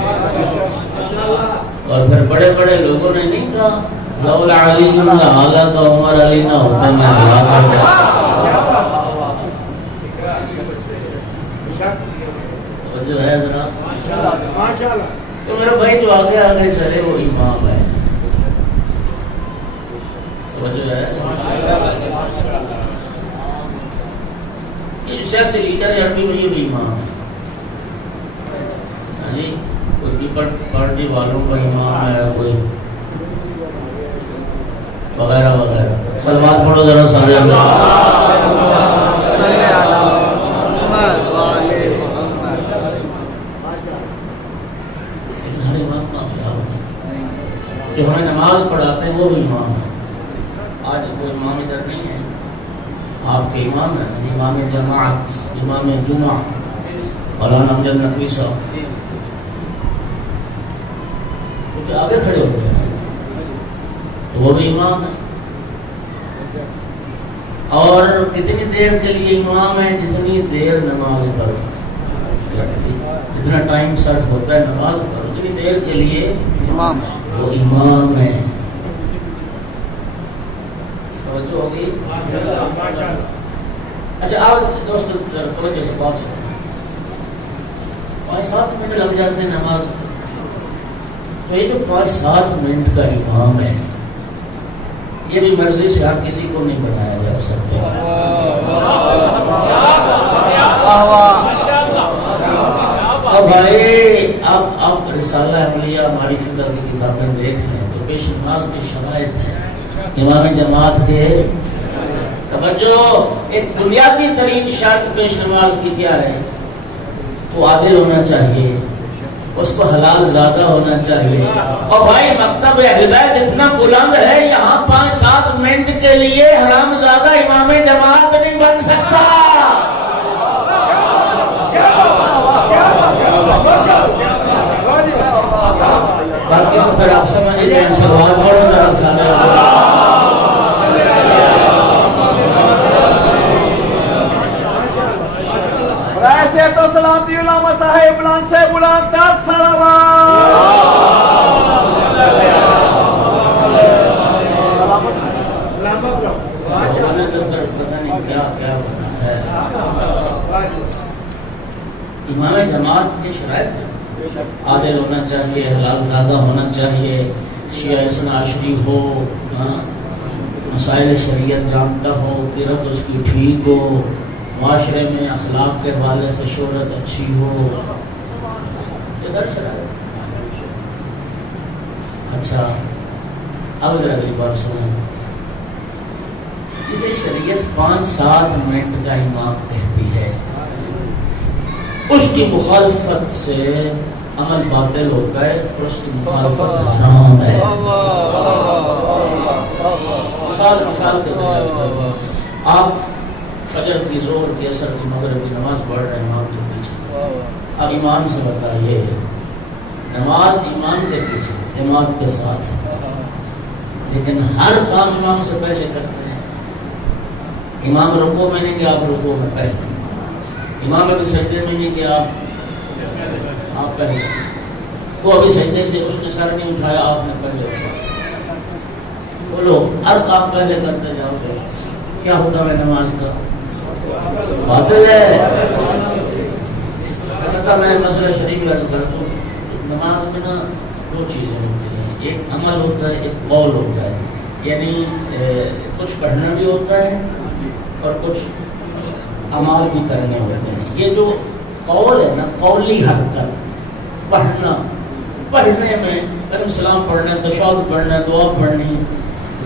اور پھر بڑے بڑے لوگوں نے نہیں کہا لولا علی لہذا کا عمر علی نہ ہوتا میں ہلاک ہو جاتا. جو ہے ذرا تو میرا بھائی جو آگے آگے چلے وہ امام ہے. جو ہے یہ سیاسی لیڈر عربی میں یہ بھی امام ہے. ہاں جی کوئی پیپل پارٹی والوں کا امام ہے کوئی وغیرہ وغیرہ. سلوات پڑھو ذرا سارے صلی علی محمد وعلی محمد. لیکن ہر امام کامیاب ہے. جو ہمیں نماز پڑھاتے ہیں وہ بھی امام ہے. آج کوئی امام ادھر نہیں ہے. آپ کے امام ہیں امام جماعت امام جمعہ مولانا امجد نقوی صاحب کیونکہ آگے کھڑے ہوتے ہیں تو وہ بھی امام ہے. اور کتنی دیر کے لیے امام ہے؟ جتنی دیر نماز پر جتنا ٹائم صرف ہوتا ہے نماز پر اتنی دیر کے لیے امام وہ امام ہے. توجہ ہوگی. اچھا آپ دوست توجہ سے بات سنیں. 5-7 منٹ لگ جاتے ہیں نماز. تو یہ جو 5-7 منٹ کا امام ہے یہ بھی مرضی سے ہر کسی کو نہیں بنایا جا سکتا. اب بھائی اب رسالہ عملیہ ہماری فقہ کی کتابیں دیکھ لیں تو پیش نماز کی شرائط ہیں. امام جماعت کے توجہ ایک بنیادی ترین شرط پیش نماز کی کیا ہے؟ وہ عادل ہونا چاہیے, اس کو حلال زیادہ ہونا چاہیے. اور بھائی مکتب اہل بیت اتنا بلند ہے یہاں 5-7 منٹ کے لیے حرام زیادہ امام جماعت نہیں بن سکتا. باقی تو پھر آپ سمجھ لیں. سلوات پڑھو ذرا سارے. ایسے تو سلامتی علامہ صاحب بلند سے بلند تر سلامات. پتہ نہیں کیا کیا بنا ہے. امام جماعت کی شرائط ہے عادل ہونا چاہیے, حلال زیادہ ہونا چاہیے, شیعہ اثنا عشری ہو, مسائل شریعت جانتا ہو, قرت اس کی ٹھیک ہو, معاشرے میں اخلاق کے حوالے سے شہرت اچھی ہو. اچھا اب ذرا اگلی بات سنیں. اسے شریعت 5-7 منٹ کا امام کہتی ہے. اس کی مخالفت سے عمل باطل ہوتا ہے اور اس کی مخالفت حرام ہے. مثال کے طور پر آپ فجر کی, ظہر کی, عصر کی, مغرب کی نماز پڑھ رہے ہیں امام کے پیچھے. اب امام سے بتائیے نماز امام کے پیچھے جماعت کے ساتھ, لیکن ہر کام امام سے پہلے کرتے ہیں. امام رکوع میں نہیں کہ آپ رکوع میں پہلے, امام ابھی سجدے میں نہیں کہ آپ پہلے, وہ ابھی سجدے سے اس نے سر نہیں اٹھایا آپ نے پہلے اٹھایا. بولو ہر کام پہلے کرتے جاؤ گے کیا ہوگا میں نماز کا باطل ہے. کہتا میں مسئلہ شریف عرض کر دوں. نماز میں نا 2 چیزیں ہوتی ہیں, ایک عمل ہوتا ہے ایک قول ہوتا ہے. یعنی کچھ پڑھنا بھی ہوتا ہے اور کچھ اعمال بھی کرنے ہوتے ہیں. یہ جو قول ہے نا, قولی حرکت, پڑھنے میں علیہ السلام پڑھنا, تشہد پڑھنا, دعا پڑھنی,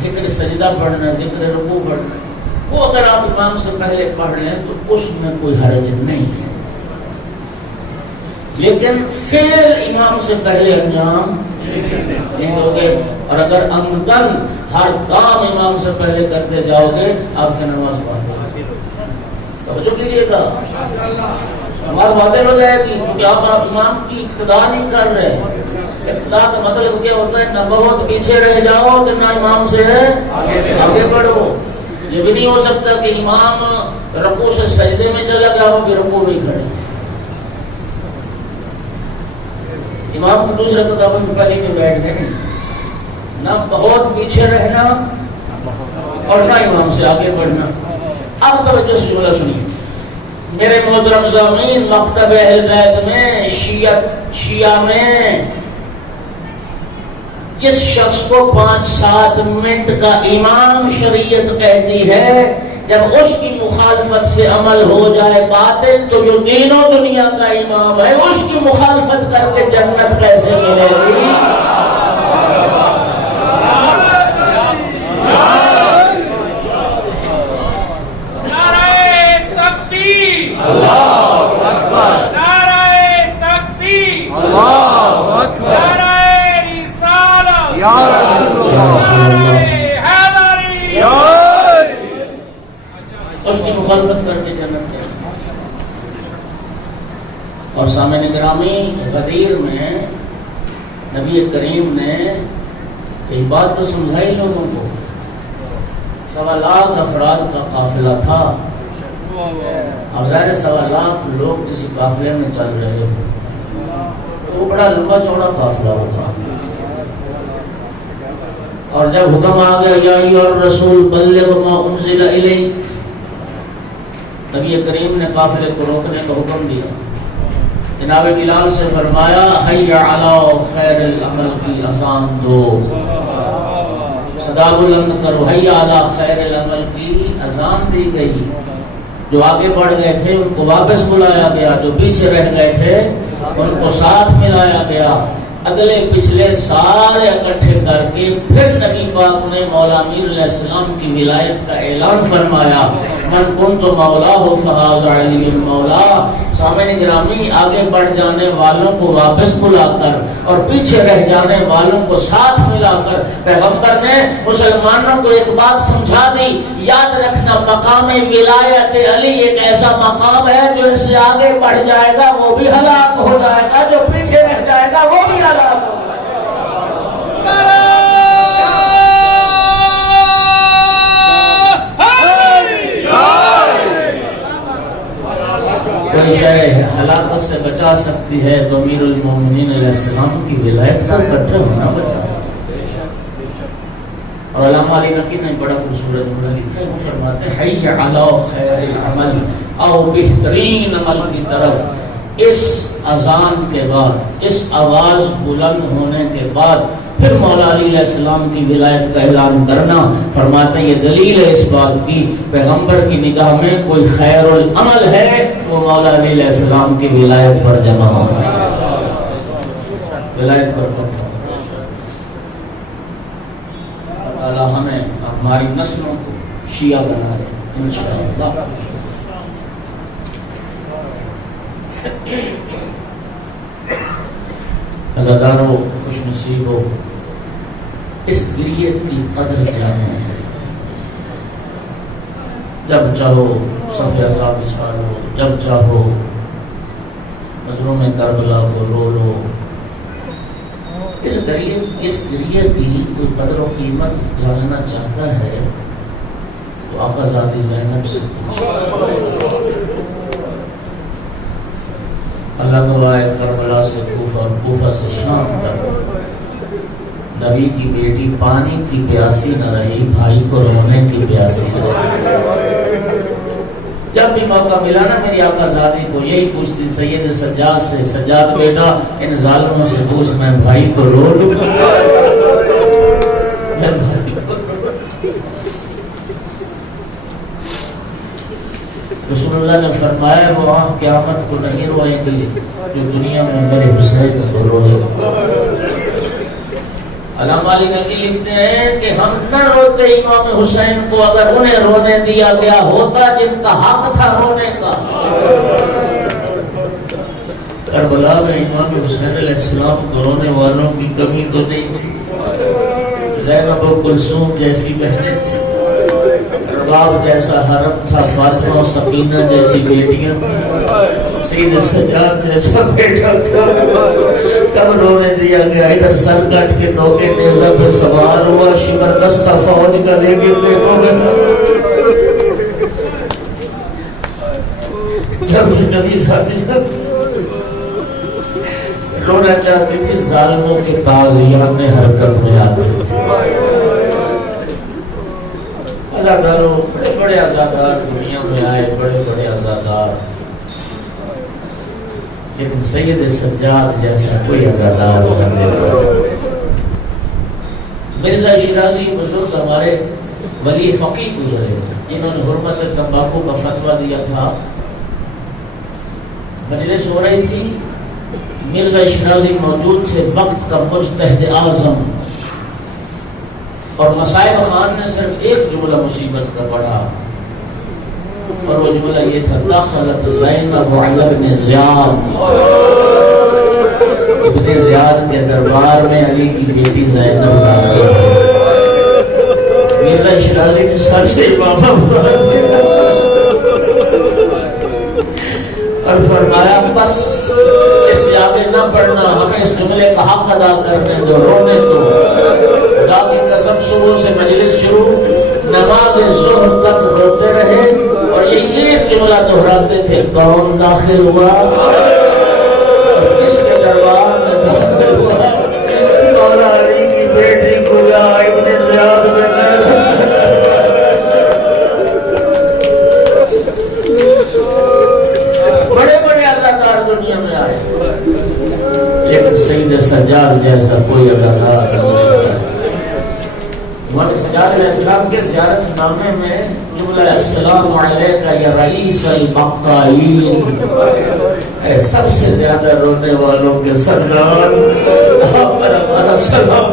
ذکر سجدہ پڑھنا, ذکر رکوع پڑھنا, وہ اگر آپ امام سے پہلے پڑھ لیں تو اس میں کوئی حرج نہیں ہے. لیکن فعل امام سے پہلے انجام نہیں ہوگے, اور اگر عمدن ہر کام امام سے پہلے کرتے جاؤ گے آپ کی نماز باطل. توجہ کیجیے گا. نماز باطل ہو جائے گی کیونکہ آپ امام کی اقتدا نہیں کر رہے. اقتدا کا مطلب کیا ہوتا ہے؟ نہ بہت پیچھے رہ جاؤ کہ نہ امام سے آگے بڑھو. یہ بھی نہیں ہو سکتا کہ امام رکوع سے سجدے میں چلا گیا ہو کہ رکوع میں کھڑے. امام کو دوسرے کتابوں میں پہلے میں بیٹھ گئے نہیں. نہ بہت پیچھے رہنا اور نہ امام سے آگے بڑھنا. اب توجہ سے جملہ سنیے میرے محترم سامعین. مکتب اہل بیت میں شیعہ میں جس شخص کو 5-7 منٹ کا امام شریعت کہتی ہے، جب اس کی مخالفت سے عمل ہو جائے باطل تو جو دین و دنیا کا امام ہے اس کی مخالفت کر کے جنت کیسے ملے گی؟ اس کی مخالفت کر کے جنت ہے. اور سامعین گرامی، غدیر میں نبی کریم نے ایک بات تو سمجھائی لوگوں کو. 1.25 لاکھ افراد کا قافلہ تھا. اب ظاہر 1.25 لاکھ لوگ کسی قافلے میں چل رہے ہو تو وہ بڑا لمبا چوڑا قافلہ ہوگا. اور جب حکم آ گیا یا ایھا الرسول بلغ ما انزل الیک، نبی کریم نے قافلے کو روکنے کا حکم دیا. جناب بلال سے فرمایا حی علی خیر العمل کی اذان دو، صدا بلند کرو. حی علی خیر العمل کی اذان دی گئی. جو آگے بڑھ گئے تھے ان کو واپس بلایا گیا، جو پیچھے رہ گئے تھے ان کو ساتھ ملایا گیا. اگلے پچھلے سارے اکٹھے کر کے پھر نبی پاک نے مولا امیر علیہ السلام کی ولایت کا اعلان فرمایا. من کنت مولا فہذا علی المولا. سامعین گرامی، آگے بڑھ جانے والوں کو واپس بلا کر اور پیچھے رہ جانے والوں کو ساتھ ملا کر پیغمبر نے مسلمانوں کو ایک بات سمجھا دی. یاد رکھنا، مقام ولایت علی ایک ایسا مقام ہے جو اس سے آگے بڑھ جائے گا وہ بھی ہلاک ہو جائے گا، جو پیچھے رہ جائے گا وہ بھی ہلاک ہو جائے گا. کوئی شے ہلاکت سے بچا سکتی ہے تو امیر المومنین علیہ السلام کی ولایت کا کٹھا ہونا بچا سکتی ہے. اور علامہ علی نقی نے بڑا خوبصورت جملہ لکھا ہے. وہ فرماتے ہیں حی علی خیر العمل او بہترین عمل کی طرف. اس اذان کے بعد، اس آواز بلند ہونے کے بعد پھر مولا علی علیہ السلام کی ولایت کا اعلان کرنا. فرماتے ہیں یہ دلیل ہے اس بات کی پیغمبر کی نگاہ میں کوئی خیر العمل ہے تو مولا علی علیہ السلام کی ولایت پر جمع ہونا ہے. ولایت پر جمع ہونا. اللہ تعالی ہمیں ہماری نسلوں کو شیعہ بنائے انشاءاللہ. عزادارو، خوش نصیبو، اس گریت کی قدر جانو. جب چاہو صف اعضاء بچھا لو، جب چاہو مظلوم کربلا کو رو لو. اس گریت کی کوئی قدر و قیمت جاننا چاہتا ہے تو آقا ذاتی زینب سے پوچھو. اللہ گواہ کربلا سے کوفہ اور کوفہ سے شام تک نبی کی بیٹی پانی کی پیاسی نہ رہی، بھائی کو رونے کی پیاسی رہی. جب بھی موقع ملا نا میری آقا زادی کو یہی پوچھتی سید سجاد سے، سجاد بیٹا ان ظالموں سے پوچھ میں بھائی کو رو لوں. رسول اللہ نے فرمایا وہ آنکھ قیامت کو نہیں روئیں گی جو دنیا میں میرے حسین کو روئے. علامہ علی نقی لکھتے ہیں کہ ہم نہ روتے امام حسین کو اگر انہیں رونے دیا گیا ہوتا جن کا حق تھا رونے کا. کربلا میں امام حسین علیہ السلام کو رونے والوں کی کمی تو نہیں تھی. زینب و کلثوم جیسی بہنیں تھیں، رباب جیسا حرم تھا، فاطمہ و سکینہ جیسی بیٹیاں تھیں. سید سجاد جیسا بیٹا تھا، کب رونے دیا گیا، ادھر سر کٹ کے نوکے نیزہ پہ سوار ہوا، شمر دستہ فوج کا لے کے دیکھو گے جب نبی ساتھی رونا چاہتی تھی، ظالموں کے تازیات میں حرکت میں آتی تھی۔ ازاداروں، بڑے بڑے ازادار دنیا میں آئے، بڑے بڑے ازادار، لیکن سید سجاد جیسا کوئی ازادار نہ دیکھا۔ مرزا شیرازی بزرگ ہمارے ولی فقیہ گزرے، جنہوں نے حرمت تمباکو کا فتویٰ دیا تھا۔ مجلس ہو رہی تھی، مرزا شیرازی موجود تھے، وقت کا مجتہد اعظم، اور مصائب خان نے صرف ایک جملہ مصیبت کا پڑھا، اور وہ جملہ یہ تھا، دخلت زینب علی ابن زیاد، ابن زیاد کے دربار میں علی کی بیٹی زینب داخل ہوئی۔ مرزا شیرازی نے سر سے امامہ اٹھا دیا اور فرمایا بس اس سے آگے نہ پڑھنا، ہمیں اس جملے کا حق ادا کرنے دو، رونے دو۔ خدا کی قسم صبح سے مجلس شروع، نماز ظہر تک روتے رہے، اور یہ ایک جملہ دہراتے تھے، کون داخل ہوا اور کس کے دربار میں داخل ہوا؟ مولا علی کی بیٹی کو یا ابن زیاد میں بڑے بڑے ازادار دنیا میں آئے، لیکن سید سجاد جیسا کوئی ازادار نہیں۔ امام سجاد علیہ السلام کے زیارت نامے میں جملہ السلام علیکہ یا رئیس البقائین، اے سب سے زیادہ رونے والوں کے سردار، آپ پر ہمارا سلام۔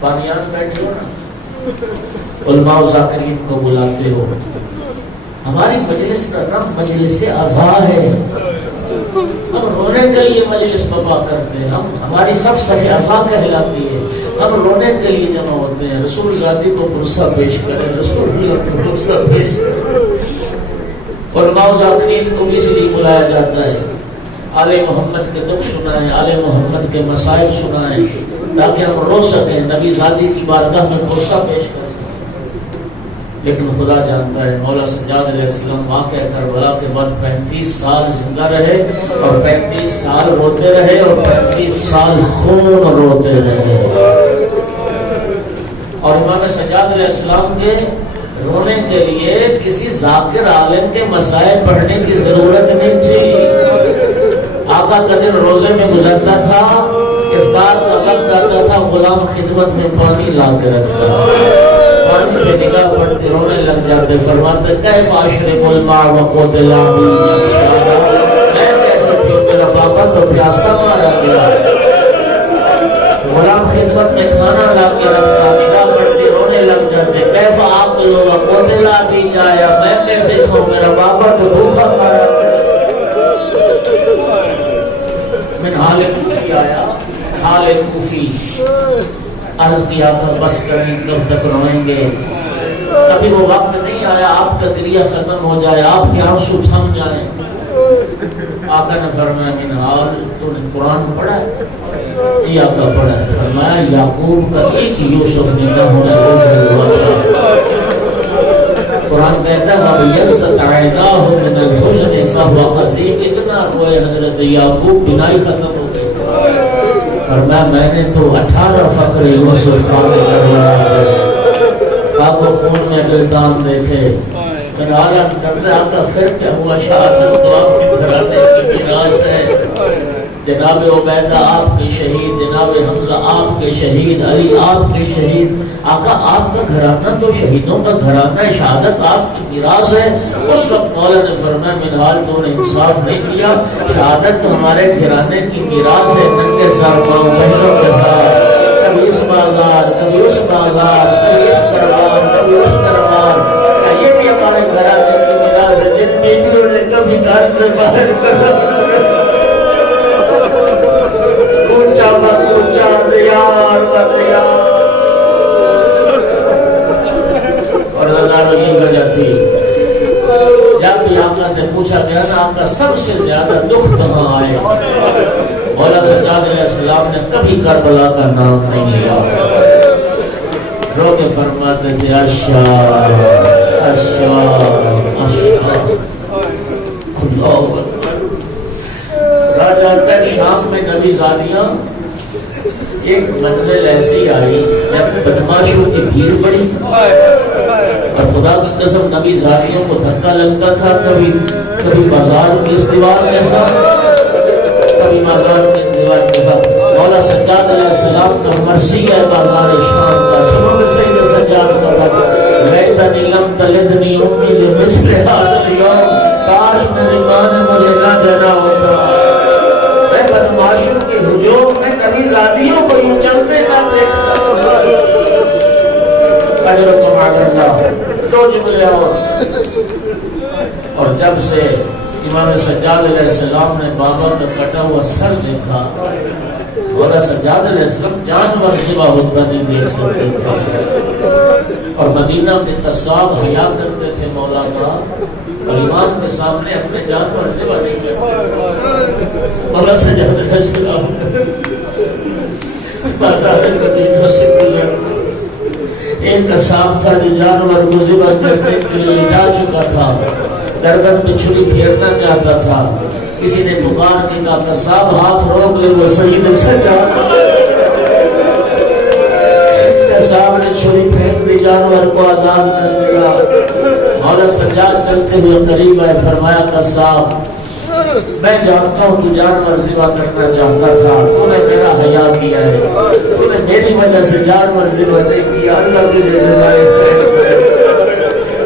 بانیان بیٹھے ہو نا، علماء و ذاکرین کو بلاتے ہو، ہماری مجلس کا نام مجلس عزا ہے، ہم رونے کے لیے مجلس بپا کرتے ہیں، ہماری صف عزا کہلاتی ہے، ہم رونے کے لیے جمع ہوتے ہیں، رسول ذاتی کو پرسہ پیش کریں، رسول اللہ کو پرسہ پیش کریں۔ علماء و ذاکرین کو بھی اس لیے بلایا جاتا ہے، آل محمد کے دکھ سنائیں، آل محمد کے مسائل سنائیں، تاکہ ہم رو سکیں، نبی ذاتی کی بارگاہ میں پرسہ پیش کریں۔ لیکن خدا جانتا ہے، مولا سجاد علیہ السلام واقعہ کربلا کے بعد 35 سال زندہ رہے، اور 35 سال روتے رہے، اور 35 سال خون روتے رہے۔ اور امام سجاد علیہ السلام کے رونے کے لیے کسی ذاکر عالم کے مسائل پڑھنے کی ضرورت نہیں تھی۔ آقا کا دن روزے میں گزرتا تھا، افطار کا وقت آتا تھا، غلام خدمت میں پانی لا کے رکھتا، پانی پہ نگاہ پڑتے رونے لگ جاتے، فرماتے کیف اشرب الماء وقد لعبی یمشارا، میں کیسے پیوں، میرا پاپا تو پیاسا مارا گیا۔ غلام خدمت میں کھانا لا کے رکھتا، نگاہ پڑتے رونے لگ جاتے، کیف آکل وقد لعبی جایا، میں کیسے کھاؤں، میرا پاپا تو بھوکا مارا گیا۔ من حال کوفی آیا، حال کوفی عرض کیا تھا بس کریں، کب تک روئیں گے؟ ابھی وہ وقت نہیں آیا آپ کا گریہ ختم ہو جائے، آپ کے آنسو تھم جائیں۔ آقا نے فرمایا من حال، تو نے قرآن پڑھا ہے؟ جی آقا پڑھا ہے۔ فرمایا یعقوب کا ایک یوسف نگاہوں سے اوجھل ہوا تھا۔ قرآن کہتا ہے وَبِيَضَّتْ عَيْنَاهُ مِنَ الْحُزْنِ فَهُوَ قَصِيرٌ، اتنا روئے حضرت یعقوب، بینائی ختم ہو گئی۔ فرمایا میں نے تو 18 فخر یوسف خانے کر لیا، آپ کو خون میں گلدان دیکھے۔ پھر آج کرتے آقا پھر کیا ہوا؟ شہادت تو آپ کے گھرانے کی میراث ہے، جناب عبیدہ آپ کے شہید، جناب حمزہ آپ کے شہید، علی آپ کے شہید۔ آقا آپ کا گھرانہ تو شہیدوں کا گھرانہ ہے، شہادت آپ کی میراث ہے۔ اس وقت مولا نے فرمایا منحال تو نے انصاف نہیں کیا، شہادت تو ہمارے گھرانے کی میراث ہے، ننگے سر ماؤں بہنوں کے ساتھ، کبھی اس بازار کبھی اس بازار، کبھی اس دربار کبھی اس دربار، یہ بھی ہمارے گھرانے کی میراث ہے، جن بیٹیوں نے کبھی گھر سے باہر کوچا دیار و دیار، اور ہزاروں کی وجہ تھی جب بھی آقا سے پوچھا گیا نا آقا سب سے زیادہ دکھ کہاں آئے، مولا سجاد علیہ السلام نے کبھی کربلا کا نام نہیں لیا، رو کے فرماتے تھے اشا اشا اشا اللہ اکبر۔ راجہ تک شام میں نبی زادیاں ایک منزل ایسی آئی جب بدماشوں کی بھیڑ پڑی اور خدا کی قسم نبی زادیوں کو دھکا لگتا تھا، کبھی بازار کی اس دیوار کے ساتھ، کبھی بازار کی اس دیوار کے ساتھ۔ مولا سجاد علیہ السلام کا مرثیہ ہے بازار شام کا، سنو گے سید سجاد کا بات، لیتنی لم تلدنی امی لمثل ھذا اليوم، کاش میری ماں نے مجھے نہ جنا ہوتا، میں بدماشوں کے ہجوم میں نبی زادیوں کو یوں چلتے نہ دیکھتا۔ اجرکم علی اللہ، دو جملے اور جب سے امام سجاد علیہ السلام نے بابا کا کٹا ہوا سر دیکھا، مولا سجاد علیہ السلام جانور ذبح ہوتا نہیں دیکھ سکتے تھے، اور مدینہ کے قصاب حیا کرتے تھے مولا کا، اور امام کے سامنے اپنے جانور ذبح نہیں کرتے۔ مولا سجاد علیہ السلام بازار مدینہ سے گزر، ایک قصاب تھا جو جانور کو ذبح کرنے کے لیے جا چکا تھا، گردن میں چھری پھیرنا چاہتا تھا، کسی نے پکار کے کہا قصاب ہاتھ روک لے، وہ سید سجاد، قصاب نے چھری پھینک دی، جانور کو آزاد کر دیا۔ مولا سجاد چلتے ہوئے قریب آئے، فرمایا قصاب میں جانتا ہوں تو جانور ذبح کرنا چاہتا تھا، تو نے میرا حیا کیا ہے، تو نے میری وجہ سے جانور ذبح نہیں کیا، اللہ تجھے جزائے خیر۔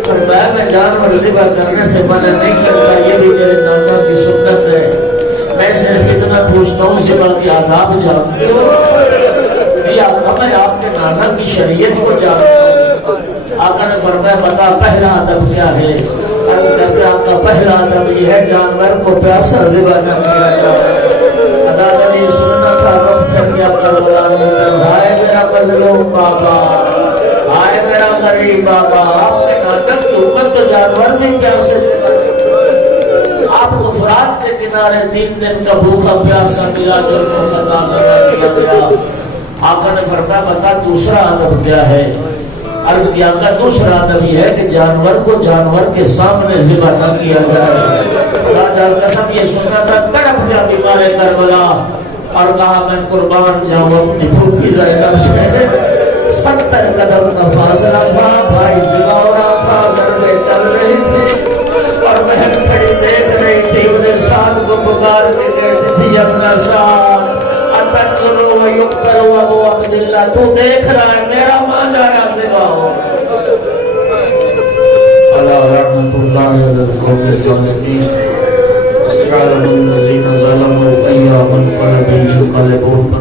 اور میں جانور ذبح کرنے سے منع نہیں کرتا، یہ بھی میرے نانا کی سنت ہے، میں صرف اتنا پوچھتا ہوں ذبح کے آداب جانتے ہو؟ آقا میں آپ کے نانا کی شریعت کو جانتا ہوں۔ آقا نے فرمایا بتا پہلا ادب کیا ہے؟ عرض کرتے آقا پہلا ادب یہ ہے جانور کو پیاسا ذبح نہ کیا جائے۔ آزاد علی سننا تھا، رخ پھر گیا کربلا میں، ہائے میرا مظلوم بابا، ہائے میرا غریب بابا، آپ کے نانا کی امت تو جانور بھی پیاسے آپ کو فرات کے کنارے 3 دن کا بھوکا پیاسا ملا، جو خطا سے کیا گیا۔ آقا نے فرمایا بتا دوسرا ادب کیا ہے؟ عرض کیا آقا دوسرا ادب یہ ہے کہ جانور کو جانور کے سامنے ذبح نہ کیا جائے۔ راجہ قسم یہ سننا تھا، تڑپ گیا بیمار کربلا اور کہا میں قربان جاؤں اپنی پھوپھی زینب سے۔ 70 قدم کا فاصلہ تھا، بھائی ذبح ہو رہا تھا، ضربیں چل رہی تھی اور بہن کھڑی دیکھ رہی تھی، انہیں ساتھ کو پکار کے کہتی تھی اپنا ساتھ اتقلو و یقتلو ابو عبداللہ، تو دیکھ رہا ہے میرا ماں جانا ذبح ہو۔ اللہ رحمت اللہ علیہ القوم الظالمین، اسرار الذین ظلموا ایاما فلم ينقلبون۔